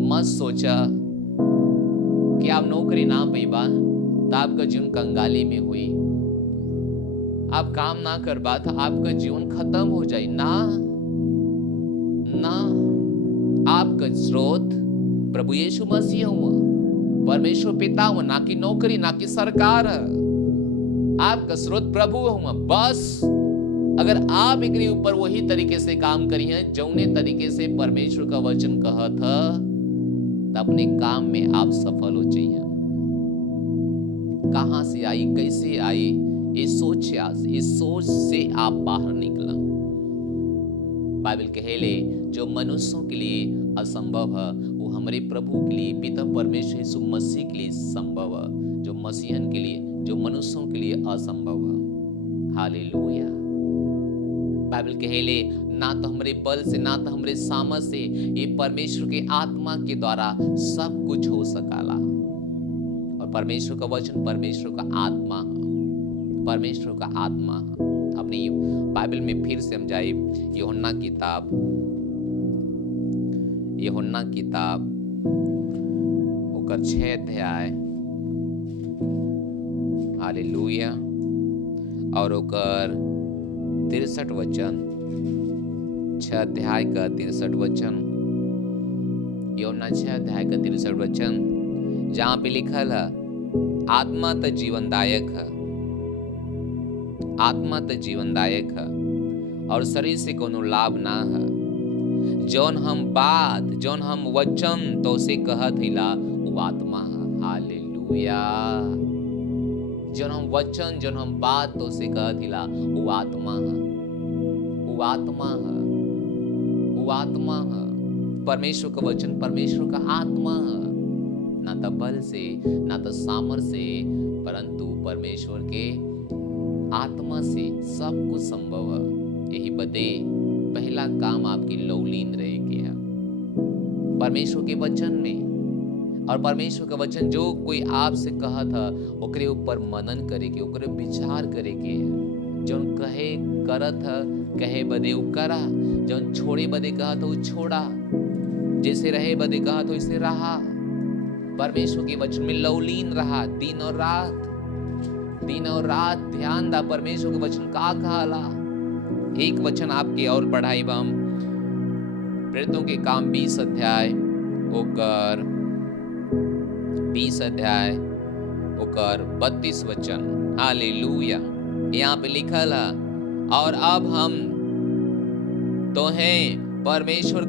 मत सोचा कि आप नौकरी ना पैबा तो आपका जीवन कंगाली में हुई, आप काम ना कर बा तो आपका जीवन खत्म हो जाए ना। आपका स्रोत प्रभु यीशु मसीह हुआ, परमेश्वर पिता हुआ, ना कि नौकरी, ना कि सरकार। आपका स्रोत प्रभु हुआ। बस अगर आप एक ऊपर वही तरीके से काम करिए जौने तरीके से परमेश्वर का वचन कहा था, तो अपने काम में आप सफल हो जाइए। कहां से आई, कैसे आई, इस सोच से आप बाहर निकला। बाइबल कहेले जो मनुष्यों के लिए असंभव है वो हमारे प्रभु के लिए, पिता परमेश्वर यीशु मसीह के लिए संभव है, जो मसीहन के लिए, जो मनुष्यों के लिए असंभव है। हालेलुया। बाइबल कहेले ना तो हमरे बल से, ना तो हमरे सामर्थ से, ये परमेश्वर के आत्मा के द्वारा सब कुछ हो सकाला। और परमेश्वर का वचन परमेश्वर का आत्मा है, परमेश्वर का आत्मा है। अपनी बाइबल में फिर से हम जाए यूहन्ना किताब ओकर 6 अध्याय, हालेलुया, और ओकर 63 वचन, 6 अध्याय का 63 वचन, यूहन्ना 6 अध्याय का 63 वचन, जहां पे लिखल है आत्मा तो जीवनदायक है, आत्मा तो जीवनदायक है और शरीर से कोनो लाभ ना है। जौन हम वचन तो से कहत हिला वो आत्मा है। हालेलुया। जौन हम बात तो से कहत हिला वो आत्मा है, वो आत्मा है। परमेश्वर का वचन परमेश्वर का आत्मा है, ना तो बल से, ना तो सामर्थ से, परंतु परमेश्वर के आत्मा से सब कुछ संभव है। यही बदे पहला काम आपकी लवलीन रहे के है परमेश्वर के वचन में। और परमेश्वर का वचन जो कोई आपसे कहा था ओकरे ऊपर मनन करे के, ओकरे विचार करे के है। जौन कहे करत है, कहे बदे वो करा, जौन छोड़े बदे कहा तो वो छोड़ा, जैसे रहे बदे कहा तो इसे रहा। परमेश्वर के वचन में लवलीन रहा, दिन और रात ध्यान दा परमेश्वर के वचन का कहला। एक वचन आपके और पढ़ाई बम प्रेरितों के काम 20 अध्याय ओकर 32 वचन। हालेलुया। यहाँ पे लिखल है और अब हम तो हैं परमेश्वर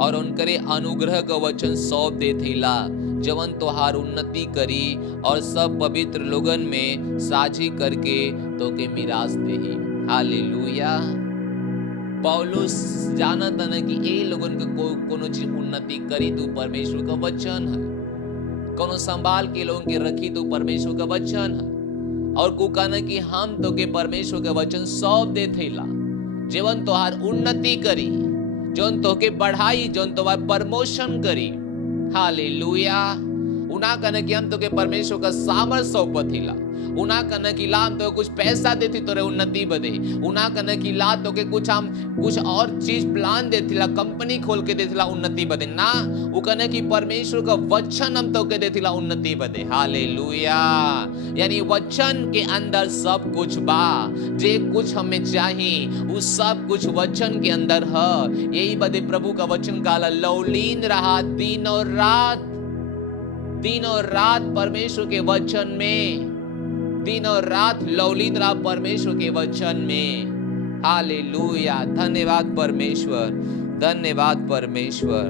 और उनके अनुग्रह का वचन सौंप देथिला, जवन तोहार उन्नति करी और सब पवित्र लोगन में साझी करके तो के मिरास देही। हालेलुया। पौलुस जानत न कि ए लोगन के कोनो चीज उन्नति करी तो परमेश्वर का वचन है, कोनो संभाल के लोगन के रखी तो परमेश्वर का वचन है। और को कहना कि हम तो के परमेश्वर का वचन सौंप देथिला, जीवन तोहार उन्नति करी, जौन तो के बढ़ाई, जौन तोहार प्रमोशन करी। हालेलुया। उना कहना कि हम तो के परमेश्वर का सामर्थ सौंपथिला, उना कन की ला हम तो कुछ पैसा देती तोरे उन्नति बदे, उना कन की ला तो के कुछ हम कुछ और चीज प्लान देथिला, कंपनी खोल के देथिला उन्नति बदे ना, उ कन की परमेश्वर का वचन हम तो के देथिला उन्नति बदे। हालेलुया। यानी वचन के अंदर सब कुछ बा, जे कुछ हमें चाहिए वो सब कुछ वचन के अंदर है। यही बदे प्रभु का वचन काला लौलीन रहा दिन और रात परमेश्वर के वचन में, दिन और रात लौलीन रहा परमेश्वर के वचन में। हालेलुया। धन्यवाद परमेश्वर, धन्यवाद परमेश्वर,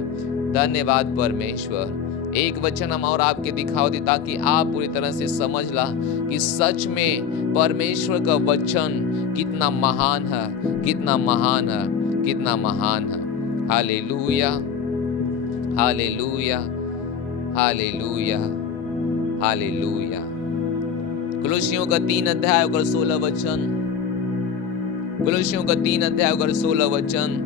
धन्यवाद परमेश्वर। एक वचन हम और आपके दिखाओ दी ताकि आप पूरी तरह से समझ ला कि सच में परमेश्वर का वचन कितना महान है, कितना महान है, कितना महान है। Hallelujah, hallelujah, hallelujah, hallelujah. कुलुसियों का 3 अध्याय और 16 वचन, कुलुसियों का 3 अध्याय और 16 वचन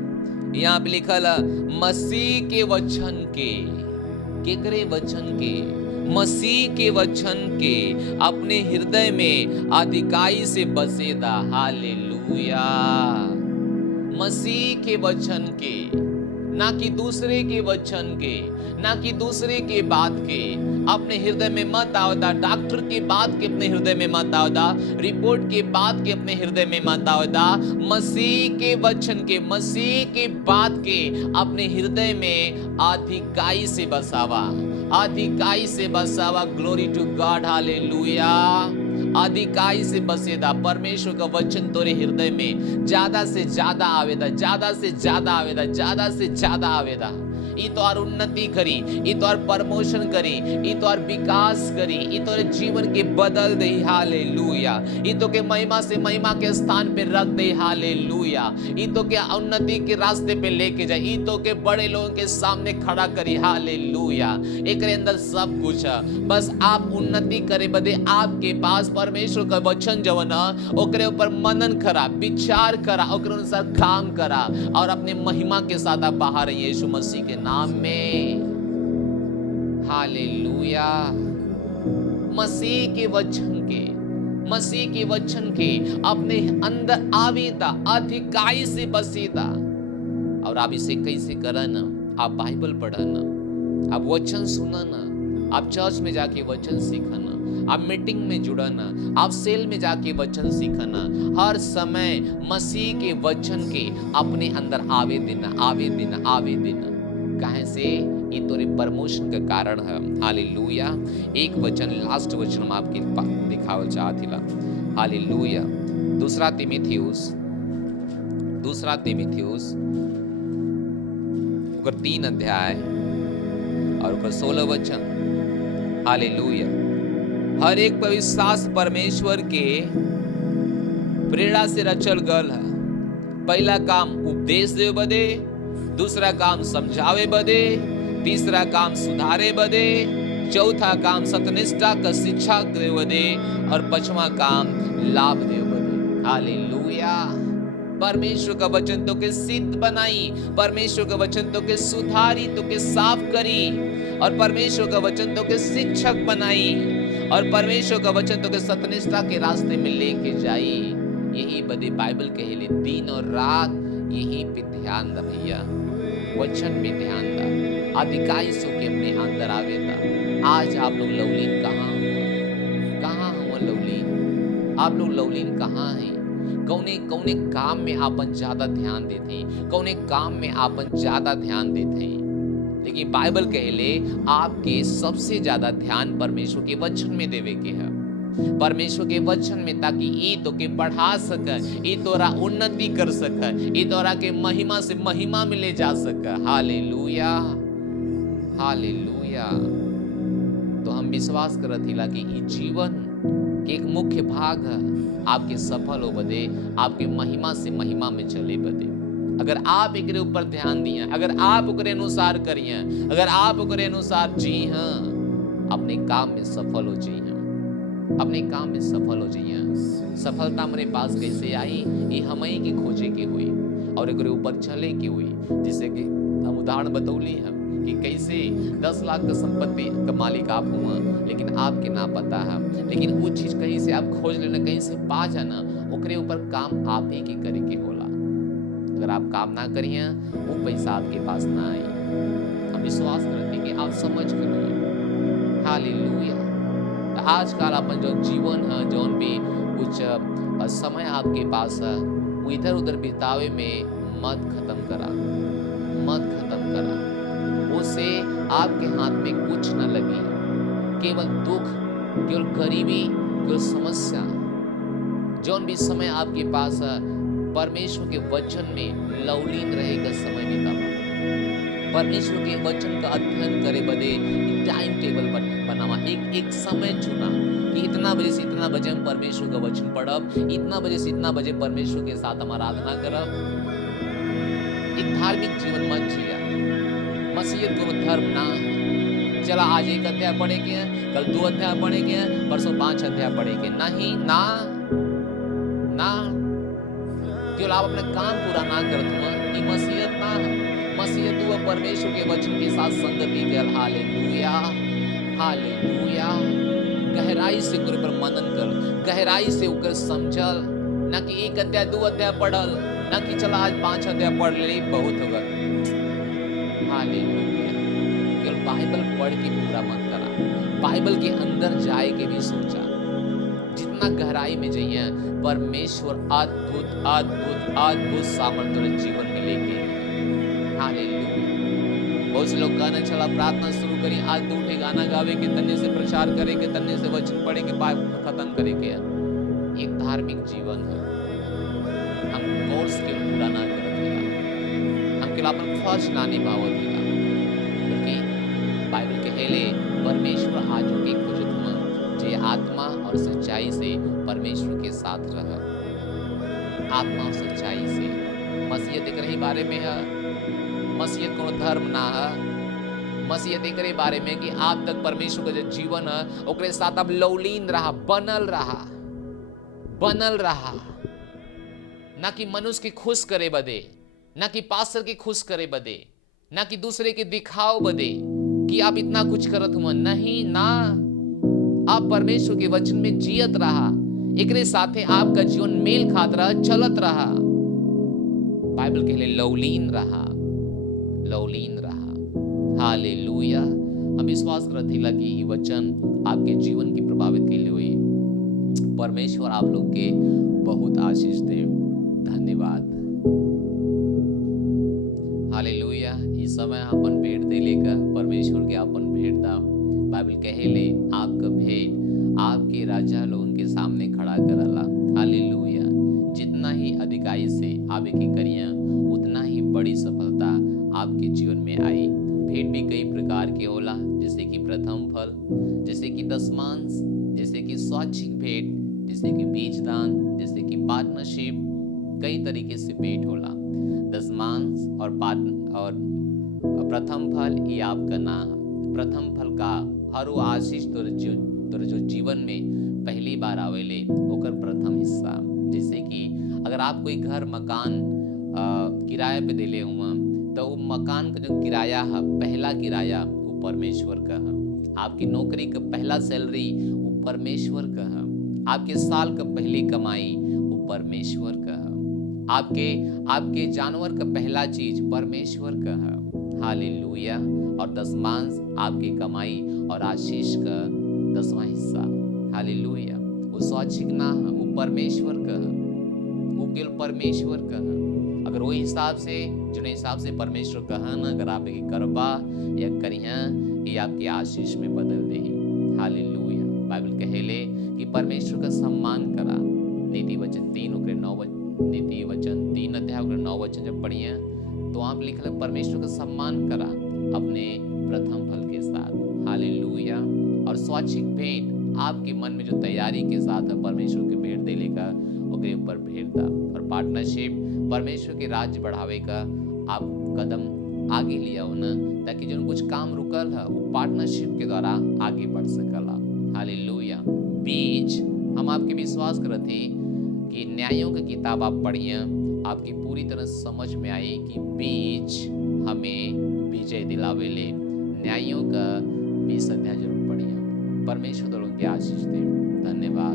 यहाँ पे लिखल है, मसीह के वचन के, केकरे वचन के, मसीह के वचन के अपने हृदय में अधिकाई से बसेदा। हालेलुया। मसीह के वचन के, ना कि दूसरे के वचन के, ना कि दूसरे के बात के अपने हृदय में मत आवदा, डॉक्टर की बात के अपने हृदय में मत आवदा, रिपोर्ट की बात के अपने हृदय में मत आवदा। मसीह के वचन के, मसीह के बात के अपने हृदय में अधिकाई से बसावा, अधिकाई से बसावा। Glory to God. हालेलुया। अधिकाई से बसेदा। परमेश्वर का वचन तोरे हृदय में ज्यादा से ज्यादा आवेदा, ज्यादा से ज्यादा आवेदा, ज्यादा से ज्यादा आवेदा। ई तो और उन्नति करी, ई तो और प्रमोशन करी, ई तो और विकास करी, ई तो जीवन के बदल दे। हालेलुया। ई तो के महिमा से महिमा के स्थान पे रख दे। हालेलुया। ई तो के उन्नति के रास्ते पे लेके जाए, ई तो के बड़े लोगों के सामने खड़ा करी। हालेलुया। एकरे अंदर सब कुछ है, बस आप उन्नति करे बदे आपके पास परमेश्वर का वचन जवन है ओकरे ऊपर मनन करा, विचार करा, ओकरे अनुसार काम करा और अपने महिमा के साथ आप बाहर यीशु मसीह के नाम में। हालेलुया। मसीह के वचन के, मसीह के वचन के अपने अंदर आवेदा, अधिकाई से बसेदा। और आप इसे कैसे करा ना? आप बाइबल पढ़ा ना, आप वचन सुना ना, आप चर्च में जाके वचन सीखा ना, आप मीटिंग में जुड़ा ना, आप सेल में जाके वचन सीखा ना। हर समय मसीह के वचन के अपने अंदर आवे देना, आवे देना, आवे देना। काहे से? ये तोरे प्रमोशन का कारण है। हालेलुया। एक वचन, लास्ट वचन हम आपके दिखावल चाहतिला। हालेलुया। दूसरा तीमुथियुस ओकर 3 अध्याय और ओकर 16 वचन। हालेलुया। हर एक पवित्र शास्त्र परमेश्वर के प्रेरणा से रचल गल है। पहला काम उपदेश देवे बदे, दूसरा काम समझावे बदे, तीसरा काम सुधारे बदे, चौथा काम सत्यनिष्ठा का शिक्षा देवे बदे और पांचवा काम लाभ देवे बदे। हालेलुया। परमेश्वर का वचन तो के सिद्ध बनाई, परमेश्वर का वचन तो के सुधारी, तो के साफ करी, और परमेश्वर का वचन तो के शिक्षक बनाई, और परमेश्वर का वचन तो के सत्यनिष्ठा के रास्ते में लेके जाई। यही बदे बाइबल कहेले दिन और रात यही पे ध्यान दा भैया, वचन में ध्यान दा, अधिकाई सो के अपने अंदर आवेदा। आज आप लोग लवलीन कहाँ हुआ लवलीन? आप लोग लवलीन कहाँ हैं? कौने कौने काम में आपन ज्यादा ध्यान देते हैं, कौने काम में आपन ज्यादा ध्यान देते हैं। लेकिन बाइबल कहले आपके सबसे ज्यादा ध्यान परमेश्वर के वचन में देवे के है, परमेश्वर के वचन में, ताकि ई तो के बढ़ा सके, ई तोरा उन्नति कर सके, ई तोरा के महिमा से महिमा में ले जा सके। हालेलुया। हालेलुया। तो हम विश्वास करत हिला कि ई जीवन के एक मुख्य भाग है आपके सफल हो बदे, आपके महिमा से महिमा में चले बदे। अगर आप एकरे ऊपर ध्यान दिए, अगर आप ओकरे अनुसार करिए, अगर आप ओकरे अनुसार जी हाँ, अपने काम में सफल हो जाइए, अपने काम में सफल हो जाइए। सफलता हमारे पास कैसे आई? ये हम ही के खोजे के हुई और एकरे ऊपर चले के हुई। जैसे कि हम उदाहरण बतौली है कि कैसे 10 लाख का संपत्ति का मालिक आप हुआ, लेकिन आपके ना पता है। लेकिन वो चीज कहीं से आप खोज लेना, कहीं से पा जाना, ओकरे ऊपर काम आप ही के करे के होला। अगर आप काम ना करिए वो पैसा आपके पास ना आई। हम विश्वास करते हैं कि आप समझ करिए। हालेलुया। तो आजकल अपन जो जीवन है, जो भी कुछ समय आपके पास है, वो इधर उधर बितावे में मत खत्म करा, मत खत्म करा। उससे आपके हाथ में कुछ न लगे, केवल दुख, केवल गरीबी, केवल समस्या। जौन भी समय आपके पास है, परमेश्वर के वचन में लवलीन रहेगा समय बितावा। परमेश्वर के वचन का अध्ययन करे बदे टाइम टेबल बनावा, एक समय चुना कि इतना बजे से इतना बजे हम परमेश्वर का वचन पढ़ब, इतना बजे से इतना बजे परमेश्वर के साथ हम आराधना करब। एक धार्मिक जीवन मत जिया। मसीहत को धर्म ना है। चला आज 1 अध्याय पढ़े के, कल 2 अध्याय पढ़े के, परसों 5 अध्याय पढ़े के। नहीं, ना ना, केवल आप अपना काम पूरा ना कर दूंगा, ये मसीहत ना है। मसीहत हुआ परमेश्वर के वचन के साथ संगति कर। Hallelujah, hallelujah. गहराई से ओकरे पर मनन कर, गहराई से ओकर समझल, ना कि 1 अध्याय 2 अध्याय पढ़ल, ना कि चला आज 5 अध्याय पढ़ ले बहुत होगा। हालेलुया। केवल बाइबल पढ़ के पूरा मत करा, बाइबल के अंदर जाए के भी सोचा। जितना गहराई में जाइए, परमेश्वर अद्भुत अद्भुत अद्भुत सामर्थ्य जीवन में लेके। हालेलुया। बहुत से लोग गाना चला, प्रार्थना शुरू करी, आज तो उठे गाना गावे के, तन्ने से प्रचार करे के, तन्ने से वचन पढ़े के, बाइबल खत्म करे के। एक धार्मिक जीवन है। हम कोर्स के पूरा ना करत हिला, हम केवल अपन फर्ज ना निभावत हिला, बल्कि बाइबल के हेले परमेश्वर आजो के खोजत हुआ जे आत्मा और सच्चाई से परमेश्वर के साथ रह। आत्मा और सच्चाई से मसीहत एकरे बारे में है। मसीहत कोनो धर्म ना है। मसीहत एकरे बारे में कि आप तक परमेश्वर का जो जीवन है ओकरे साथ आप लवलीन रहा, बनल रहा, बनल रहा। ना कि मनुष्य के खुश करे बदे, ना कि पास्टर के खुश करे बदे, ना कि दूसरे के दिखाओ बदे कि आप इतना कुछ करत हुआ। नहीं ना, आप परमेश्वर के वचन में जियत रहा, एकरे साथे आपका जीवन मेल खात रहा, चलत रहा। बाइबल के लिए लवलीन रहा, लवलीन रहा। हालेलुया। हम विश्वास करते हैं कि ये वचन आपके जीवन की प्रभावित के लिए हुई। परमेश्वर आप लोग के बहुत आशीष दे। धन्यवाद। हालेलुया। इस समय अपन भेंट दे लेकर परमेश्वर के अपन भेंट दा। बाइबल कहेले आपका भेंट आपके राजा लोगों के सामने खड़ा करला। हालेलुया। जितना ही अधिकाई से आवे की करिया, उतना ही बड़ी सफलता आपके जीवन में आई। भेंट भी कई प्रकार के होला, जैसे कि प्रथम फल, जैसे कि दशमांश, जैसे कि स्वैच्छिक भेंट, जैसे कि बीज दान, जैसे कि पार्टनरशिप। कई तरीके से भेंट होला। दशमांश और प्रथम फल ये आपका ना। प्रथम फल का हर वो आशीष तोर जो जीवन में पहली बार आवेले ओकर प्रथम हिस्सा। जैसे कि अगर आप कोई घर मकान किराए पे देले हुआ, तो वो मकान का जो किराया है, पहला किराया वो परमेश्वर का है। आपकी नौकरी का पहला सैलरी वो परमेश्वर का है। आपके साल का पहली कमाई वो परमेश्वर का है। आपके जानवर का पहला चीज परमेश्वर का है। हालेलुया। और दशमांश आपकी कमाई और आशीष का 10वां हिस्सा। हालेलुया। वो स्वैच्छिक ना है, वो परमेश्वर का है, वो केवल परमेश्वर का है। अगर वही हिसाब से जो हिसाब से परमेश्वर कहा ना, अगर आप करबा या करिया, ये आपकी आशीष में बदल दे। हालेलुया। बाइबल कहेले कि परमेश्वर का सम्मान करा। नीति वचन 3 नीति वचन 3 अध्याय 9 वचन जब पढ़िए तो आप लिखल परमेश्वर का सम्मान करा अपने प्रथम फल के साथ। हालेलुया। और स्वैच्छिक भेंट आपके मन में जो तैयारी के साथ है परमेश्वर के भेंट देने का, ओकरे ऊपर भेंट दा। और पार्टनरशिप परमेश्वर के राज्य बढ़ावे का आप कदम आगे लिया हो ना, ताकि जो कुछ काम रुकल है वो पार्टनरशिप के द्वारा आगे बढ़ सकला। हालेलुया। बीज हम आपके विश्वास करते कि न्यायों की किताब आप पढ़िए, आपकी पूरी तरह समझ में आई कि बीज हमें विजय दिलावेले, न्यायों का भी संध्या जरूर पढ़िया। परमेश्वर तो उनके आशीष दे। धन्यवाद।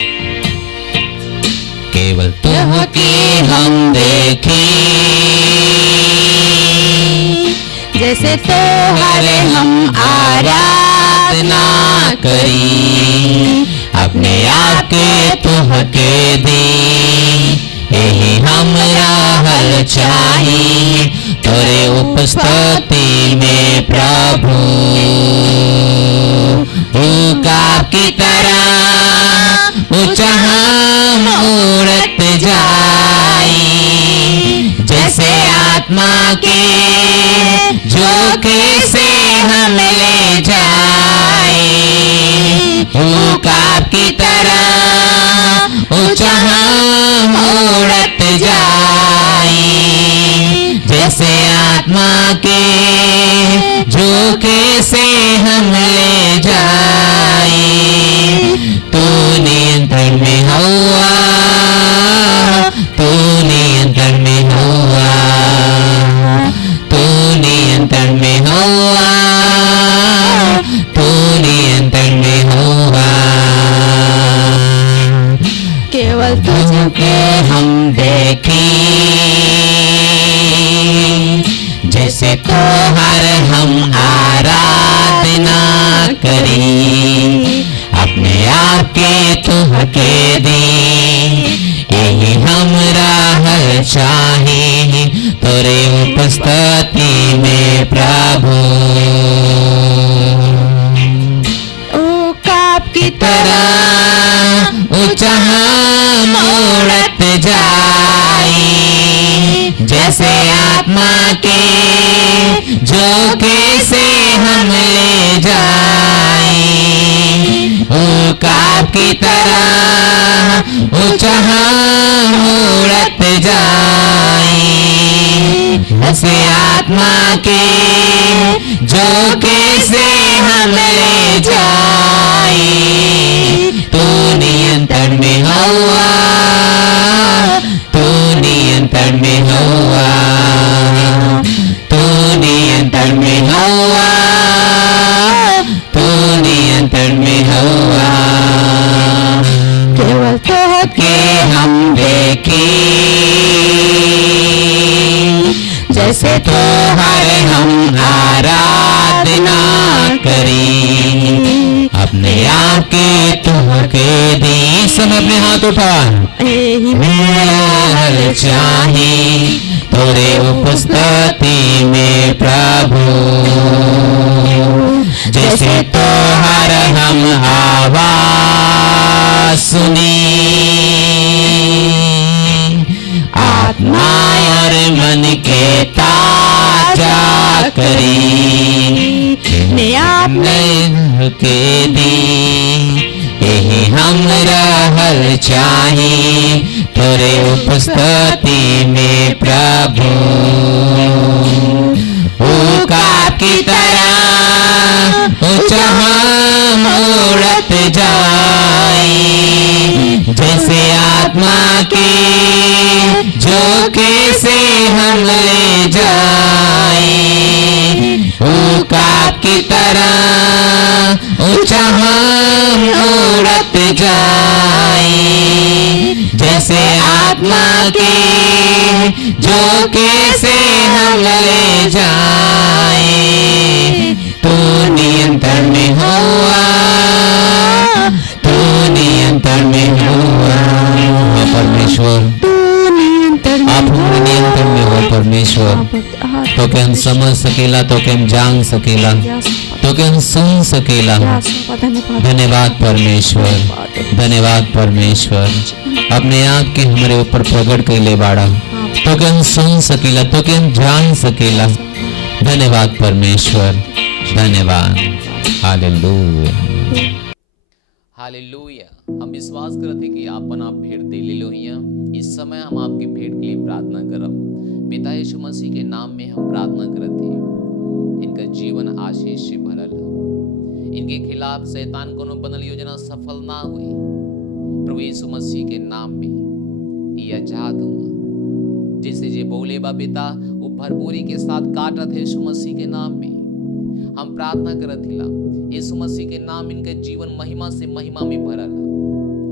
केवल तुमके हम देखें, जैसे तोहरे हम आराधना करी, अपने आप के तुहके दी, यही हमरा हल चाही, तोरे उपस्थिति में प्रभु। ऊका की तरह ऊंचा हम उड़त जाई, जैसे आत्मा के झोंके से हम ले जाए। ऊका की तरह ऊंचा हम उड़त जाए, जैसे आत्मा के झोंके से हम ले जाए। तू नियंत्रण में हुआ, तू नियंत्रण में हुआ, तू नियंत्रण में हुआ, तू नियंत्रण में हुआ। केवल तुझको हम देखें, जैसे तोहर हम आराधना करी, अपने आप के तुहके दी, यही हमरा हल चाही, तोरे उपस्थिति में प्रभु। ऊकाब की तरह ऊंचा हम उड़त जाई, जैसे आत्मा के झोंके से हम ले जाए। ऊकाब की तरह ऊंचा हम उड़त जाए, जैसे आत्मा के झोंके से हम ले जाए। तू नियंत्रण में हुआ, तू नियंत्रण में हुआ, तू नियंत्रण में हुआ, तू नियंत्रण में हुआ। केवल के हम देखें, जैसे तोहर हम आराधना करी, अपने आप के तुहके दी। सब अपने हाथ उठा, हल चाही, तोरे उपस्थिति में प्रभु। जैसे तोहर हम आवाज सुनी, आत्मा और मन के ताजा करी, आपने के दी, यही हमरा हल चाही, तोरे उपस्थिति में प्रभु। ऊका की तरह ऊंचा हम उड़त जाए, जैसे आत्मा के झोंके से हम ले जाए। ऊका की तरह ऊंचा हम उड़त जाए, जैसे आत्मा के झोंके से हम ले जाए। तू नियंत्रण में हुआ, तू नियंत्रण में हुआ परमेश्वर। आप हमारे नियंत्रण में हो परमेश्वर, तो के हम समझ सकेला, तो के हम जान सकेला, तो के हम सुन सकेला। धन्यवाद परमेश्वर, धन्यवाद परमेश्वर। अपने आप के हमारे ऊपर प्रकट कैले बाड़ा, तो के हम सुन सकेला, तो के हम जान सकेला। धन्यवाद परमेश्वर, धन्यवाद। Hallelujah, hallelujah. हम विश्वास करते कि आपन आप भेंट दे ले लो हिया। इस समय हम आपकी भेंट के लिए प्रार्थना करब। पिता यीशु मसीह के नाम में हम प्रार्थना करते हैं, इनका जीवन आशीष से भरल हो, इनके खिलाफ शैतान कोनो बनल योजना सफल ना हुई। प्रभु यीशु मसीह के नाम में ये आजाद हुआ, जैसे जे बोले बा पिता वो भरपूरी के साथ काटत है यीशु मसीह के नाम में। हम प्रार्थना करत हिला यीशु मसीह के नाम इनके जीवन महिमा से महिमा में भरल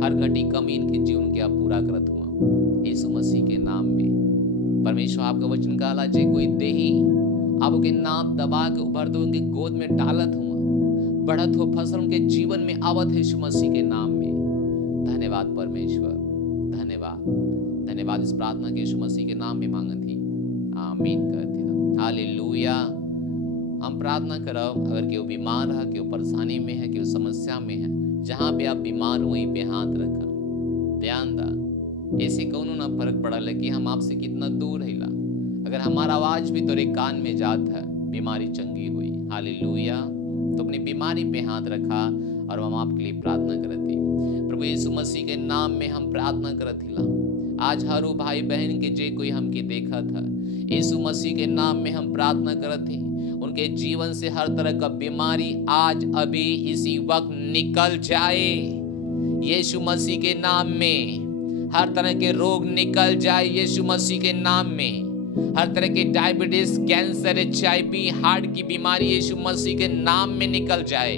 हर घटी कमी इनके जीवन के आप पूरा करत हुआ यीशु मसीह के नाम में। परमेश्वर आपका वचन कहला जे कोई देही आप उनके नाम दबा के उभर दो उनके गोद में डालत हुआ बढ़त हो फसल उनके जीवन में आवत है यीशु मसीह के नाम में। धन्यवाद परमेश्वर, धन्यवाद धन्यवाद। इस प्रार्थना के यीशु मसीह के नाम में मांगत थी, आमीन करती। हालेलुया। हम प्रार्थना करब अगर केहू बीमार है, केहू परेशानी में है, केहू समस्या में है, जहाँ पे आप बीमार हो वहीं पे हाथ रखा, ध्यान दा। ऐसे कौनो ना फर्क पड़ल है कि हम आपसे कितना दूर रहिला, अगर हमारा आवाज भी तोरे कान में जात है बीमारी चंगी हुई। हालेलुया। तो अपनी बीमारी पे हाथ रखा और हम आपके लिए प्रार्थना करती। प्रभु यीशु मसीह के नाम में हम प्रार्थना करत हिला आज हर भाई बहन के जे कोई हमके देखा था यीशु मसीह के नाम में हम प्रार्थना करत थी उनके जीवन से हर तरह का बीमारी आज अभी इसी वक्त निकल जाए यीशु मसीह के नाम में। हर तरह के रोग निकल जाए यीशु मसीह के नाम में। हर तरह के डायबिटीज, कैंसर, HIV, हार्ट की बीमारी यीशु मसीह के नाम में निकल जाए।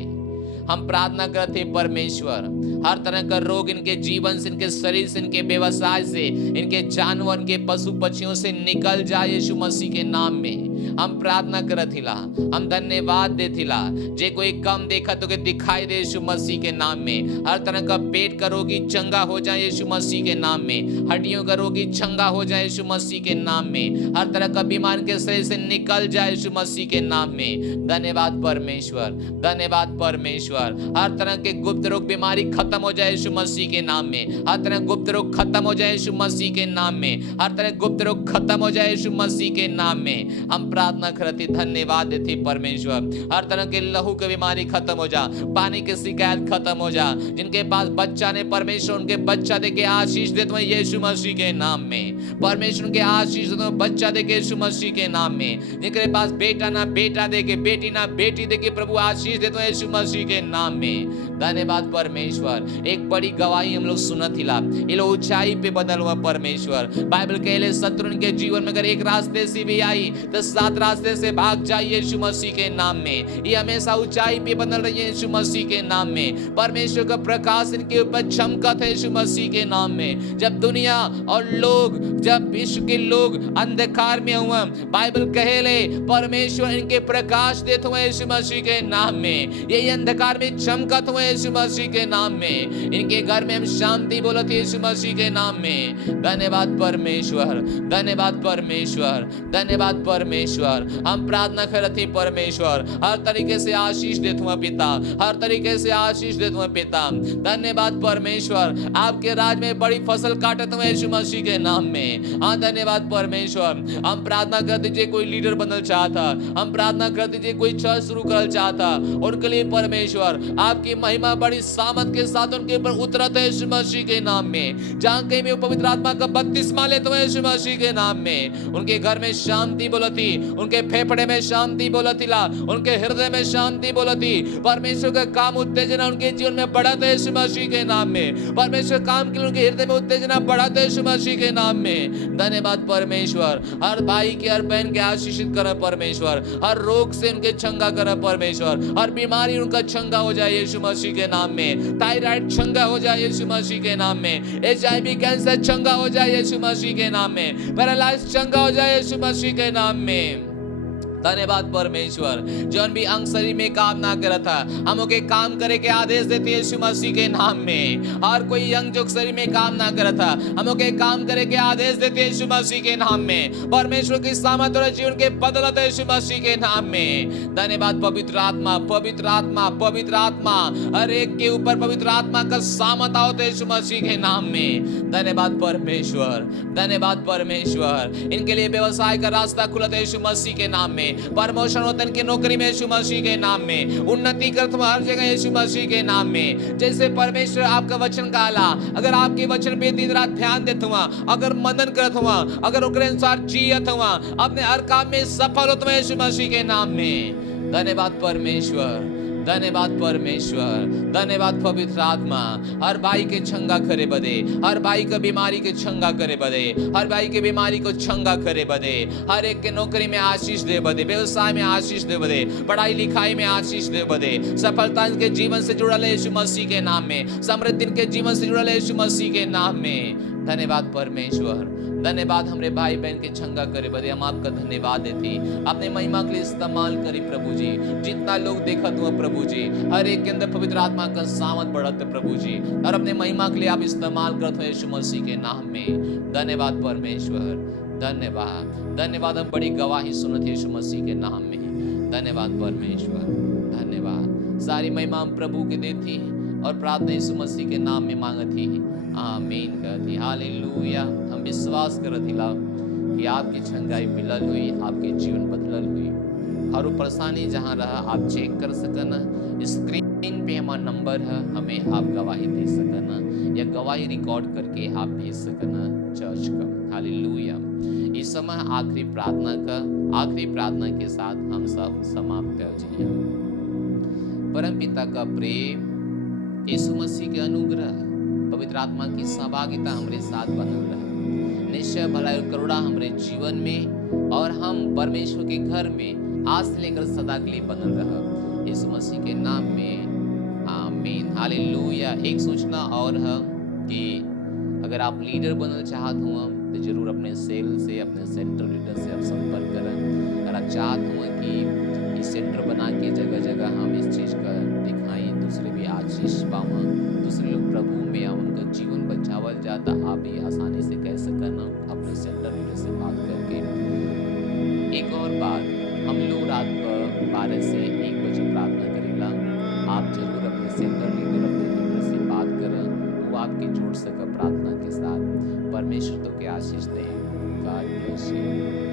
हम प्रार्थना करते परमेश्वर हर तरह का रोग इनके जीवन से, इनके शरीर से, इनके व्यवसाय से, इनके जानवर, इनके पशु पक्षियों से निकल जाए यीशु मसीह के नाम में। हम प्रार्थना करत हिला, हम धन्यवाद देथिला जे कोई कम देखा तो के दिखाई दे यीशु मसीह के नाम में। हर तरह का पेट का रोगी चंगा हो जाए यीशु मसीह के नाम में। हड्डियों का रोगी चंगा हो जाए यीशु मसीह के नाम में। हर तरह का बीमार के शरीर से निकल जाए यीशु मसीह के नाम में। धन्यवाद परमेश्वर, धन्यवाद परमेश्वर। हर तरह के गुप्त रोग बीमारी खत्म हो जाए यीशु मसीह के नाम में। हर तरह गुप्त रोग खत्म हो जाए यीशु मसीह के नाम में। हर तरह गुप्त रोग खत्म हो जाए यीशु मसीह के नाम में। हम प्रार्थना करते, धन्यवाद देते परमेश्वर। हर तरह के लहू की बीमारी खत्म हो जा, पानी की शिकायत खत्म हो जा। जिनके पास बच्चा ने परमेश्वर उनके बच्चा दे के आशीष देते हैं यीशु मसीह के नाम में। परमेश्वर उनके आशीष देते हैं बच्चा दे के यीशु मसीह के नाम में। जिनके पास बेटा ना बेटा दे के, बेटी ना बेटी दे के प्रभु आशीष देते हैं यीशु मसीह के नाम में। धन्यवाद परमेश्वर। एक बड़ी गवाही हम लोग सुनत हिला, ये लोग ऊंचाई पे बदल हुआ परमेश्वर। बाइबल कहले शत्रु के जीवन में अगर एक रास्ते से भी आई तो 7 रास्ते से भाग जाए यीशु मसीह के नाम में। ये हमेशा ऊंचाई पे बदल रही है यीशु मसीह के नाम में। परमेश्वर का प्रकाश इनके ऊपर चमकत है यीशु मसीह के नाम में। जब दुनिया और लोग, जब विश्व के लोग अंधकार में हुआ, बाइबल कहले परमेश्वर इनके प्रकाश देते हुए यीशु मसीह के नाम में। ये अंधकार में चमकत हुए यीशु मसीह के नाम में। इनके घर में हम शांति बोलते यीशु मसीह के नाम में। धन्यवाद परमेश्वर, धन्यवाद परमेश्वर, धन्यवाद परमेश्वर। हम प्रार्थना करते परमेश्वर हर तरीके से आशीष देते हुए पिता, हर तरीके से आशीष देते हुए पिता। धन्यवाद परमेश्वर, आपके राज में बड़ी फसल काटते हुए यीशु मसीह के नाम में। हाँ धन्यवाद परमेश्वर। हम प्रार्थना करते जे कोई लीडर बनना चाहता, हम प्रार्थना करते जे कोई चर्च शुरू करना चाहता, उनके लिए परमेश्वर आपकी महिमा बड़ी सामर्थ के साथ उनके ऊपर उतरत है यीशु मसीह के नाम में। जहाँ कहीं भी पवित्र आत्मा का बपतिस्मा लेते हुए यीशु मसीह के नाम में। उनके घर में शांति बोलती, उनके फेफड़े में शांति बोलती ला, उनके हृदय में शांति बोलती। परमेश्वर का काम उत्तेजना उनके जीवन में बढ़त है यीशु मसीह के नाम में। परमेश्वर काम के लिए उनके हृदय में उत्तेजना बढ़त है यीशु मसीह के नाम में। धन्यवाद परमेश्वर। हर भाई के, हर बहन के आशीषित करे परमेश्वर। हर रोग से उनके चंगा करे परमेश्वर। हर बीमारी उनका चंगा हो जाए यीशु मसीह के नाम में। थायराइड चंगा हो जाए यीशु मसीह के नाम में। HIV कैंसर चंगा हो जाए यीशु मसीह के नाम में। पैरालाइज चंगा हो जाए यीशु मसीह के नाम में। धन्यवाद परमेश्वर। जौन भी अंग शरीर में काम ना करता था, हम ओके काम करे के आदेश देते यीशु मसीह के नाम में। हर कोई अंग जो शरीर में काम ना करता था, हम ओके काम करे के आदेश देते यीशु मसीह के नाम में। परमेश्वर की सामर्थ और जीवन के बदलत यीशु मसीह के नाम में। धन्यवाद पवित्र आत्मा, पवित्र आत्मा, पवित्र आत्मा। हर एक के ऊपर पवित्र आत्मा का सामर्थ होता है यीशु मसीह के नाम में। धन्यवाद परमेश्वर, धन्यवाद परमेश्वर। इनके लिए व्यवसाय का रास्ता खुलता है यीशु मसीह के नाम में। प्रमोशन होता है इनकी नौकरी में यीशु मसीह के नाम में। उन्नति करते हर जगह यीशु मसीह के नाम में। जैसे परमेश्वर आपका वचन कहला, अगर आपके वचन पे दिन रात ध्यान देते हुआ, अगर मनन करते हुआ, अगर उनके अनुसार जियत हुआ, अपने हर काम में सफल होते हुए यीशु मसीह के नाम में। धन्यवाद परमेश्वर, धन्यवाद परमेश्वर, धन्यवाद पवित्र आत्मा। हर भाई के छंगा करे बदे, हर भाई के बीमारी के छंगा करे बदे, हर भाई के बीमारी को छंगा करे बदे, हर एक के नौकरी में आशीष दे बदे, व्यवसाय में आशीष दे बदे, पढ़ाई लिखाई में आशीष दे बदे, सफलता के जीवन से जुड़ल है यीशु मसीह के नाम में, समृद्धि के जीवन से जुड़ल है यीशु मसीह के नाम में। धन्यवाद परमेश्वर, धन्यवाद हमरे भाई बहन के छंगा करे बदे। हम आपका धन्यवाद देते, अपने महिमा के लिए इस्तेमाल करी प्रभु जी। जितना लोग देखत हुआ प्रभु जी, हर एक के अंदर पवित्र आत्मा का सामर्थ बढ़त है प्रभु जी, और अपने महिमा के लिए आप इस्तेमाल करते हो यीशु मसीह के नाम में। धन्यवाद परमेश्वर, धन्यवाद, धन्यवाद। हम बड़ी गवाही सुनत यीशु मसीह के नाम में। धन्यवाद परमेश्वर, धन्यवाद। सारी महिमा हम प्रभु के देती और प्रार्थना यीशु मसीह के नाम में मांगती, आमीन कहती, हालेलुया। हम विश्वास करत हिला कि आपकी छंगाई मिलल हुई, आपके जीवन बदलल हुई, और वो परेशानी जहाँ रहा आप चेक कर सकना। स्क्रीन पे हमारा नंबर है, हमें आप गवाही दे सकना या गवाही रिकॉर्ड करके आप भेज सकना चर्च का। हालेलुया। इस समय आखिरी प्रार्थना के साथ हम सब समाप्त कर जाइए। परम पिता का प्रेम, यीशु मसीह के अनुग्रह, पवित्र आत्मा की सहभागिता हमारे साथ बनल रहे। निश्चय भलाई और करुणा हमारे जीवन में और हम परमेश्वर के घर में आज से लेकर सदा के लिए बनल रहा, यीशु मसीह के नाम में, आमीन। हालेलुया। एक सूचना और है कि अगर आप लीडर बनना चाहत हो तो जरूर अपने सेल से, अपने सेंटर लीडर से आप संपर्क करें। अगर आप चाहत हो कि इस सेंटर बना के जगह जगह हम इस चीज़ का दिखाएं, दूसरे भी आशीष पावा, दूसरे लोग प्रभु में या उनका जीवन बचावल जाता, आप भी आसानी से कह सकना अपने सेंटर लीडर से बात करके। एक और बात, हम लोग रात को 12 से 1 बजे प्रार्थना करेला। आप जरूर अपने सेंटर लीडर, अपने लीडर से बात करें, वो आपके जोड़ सके प्रार्थना के साथ। परमेश्वर तो के आशीष दें। God bless you.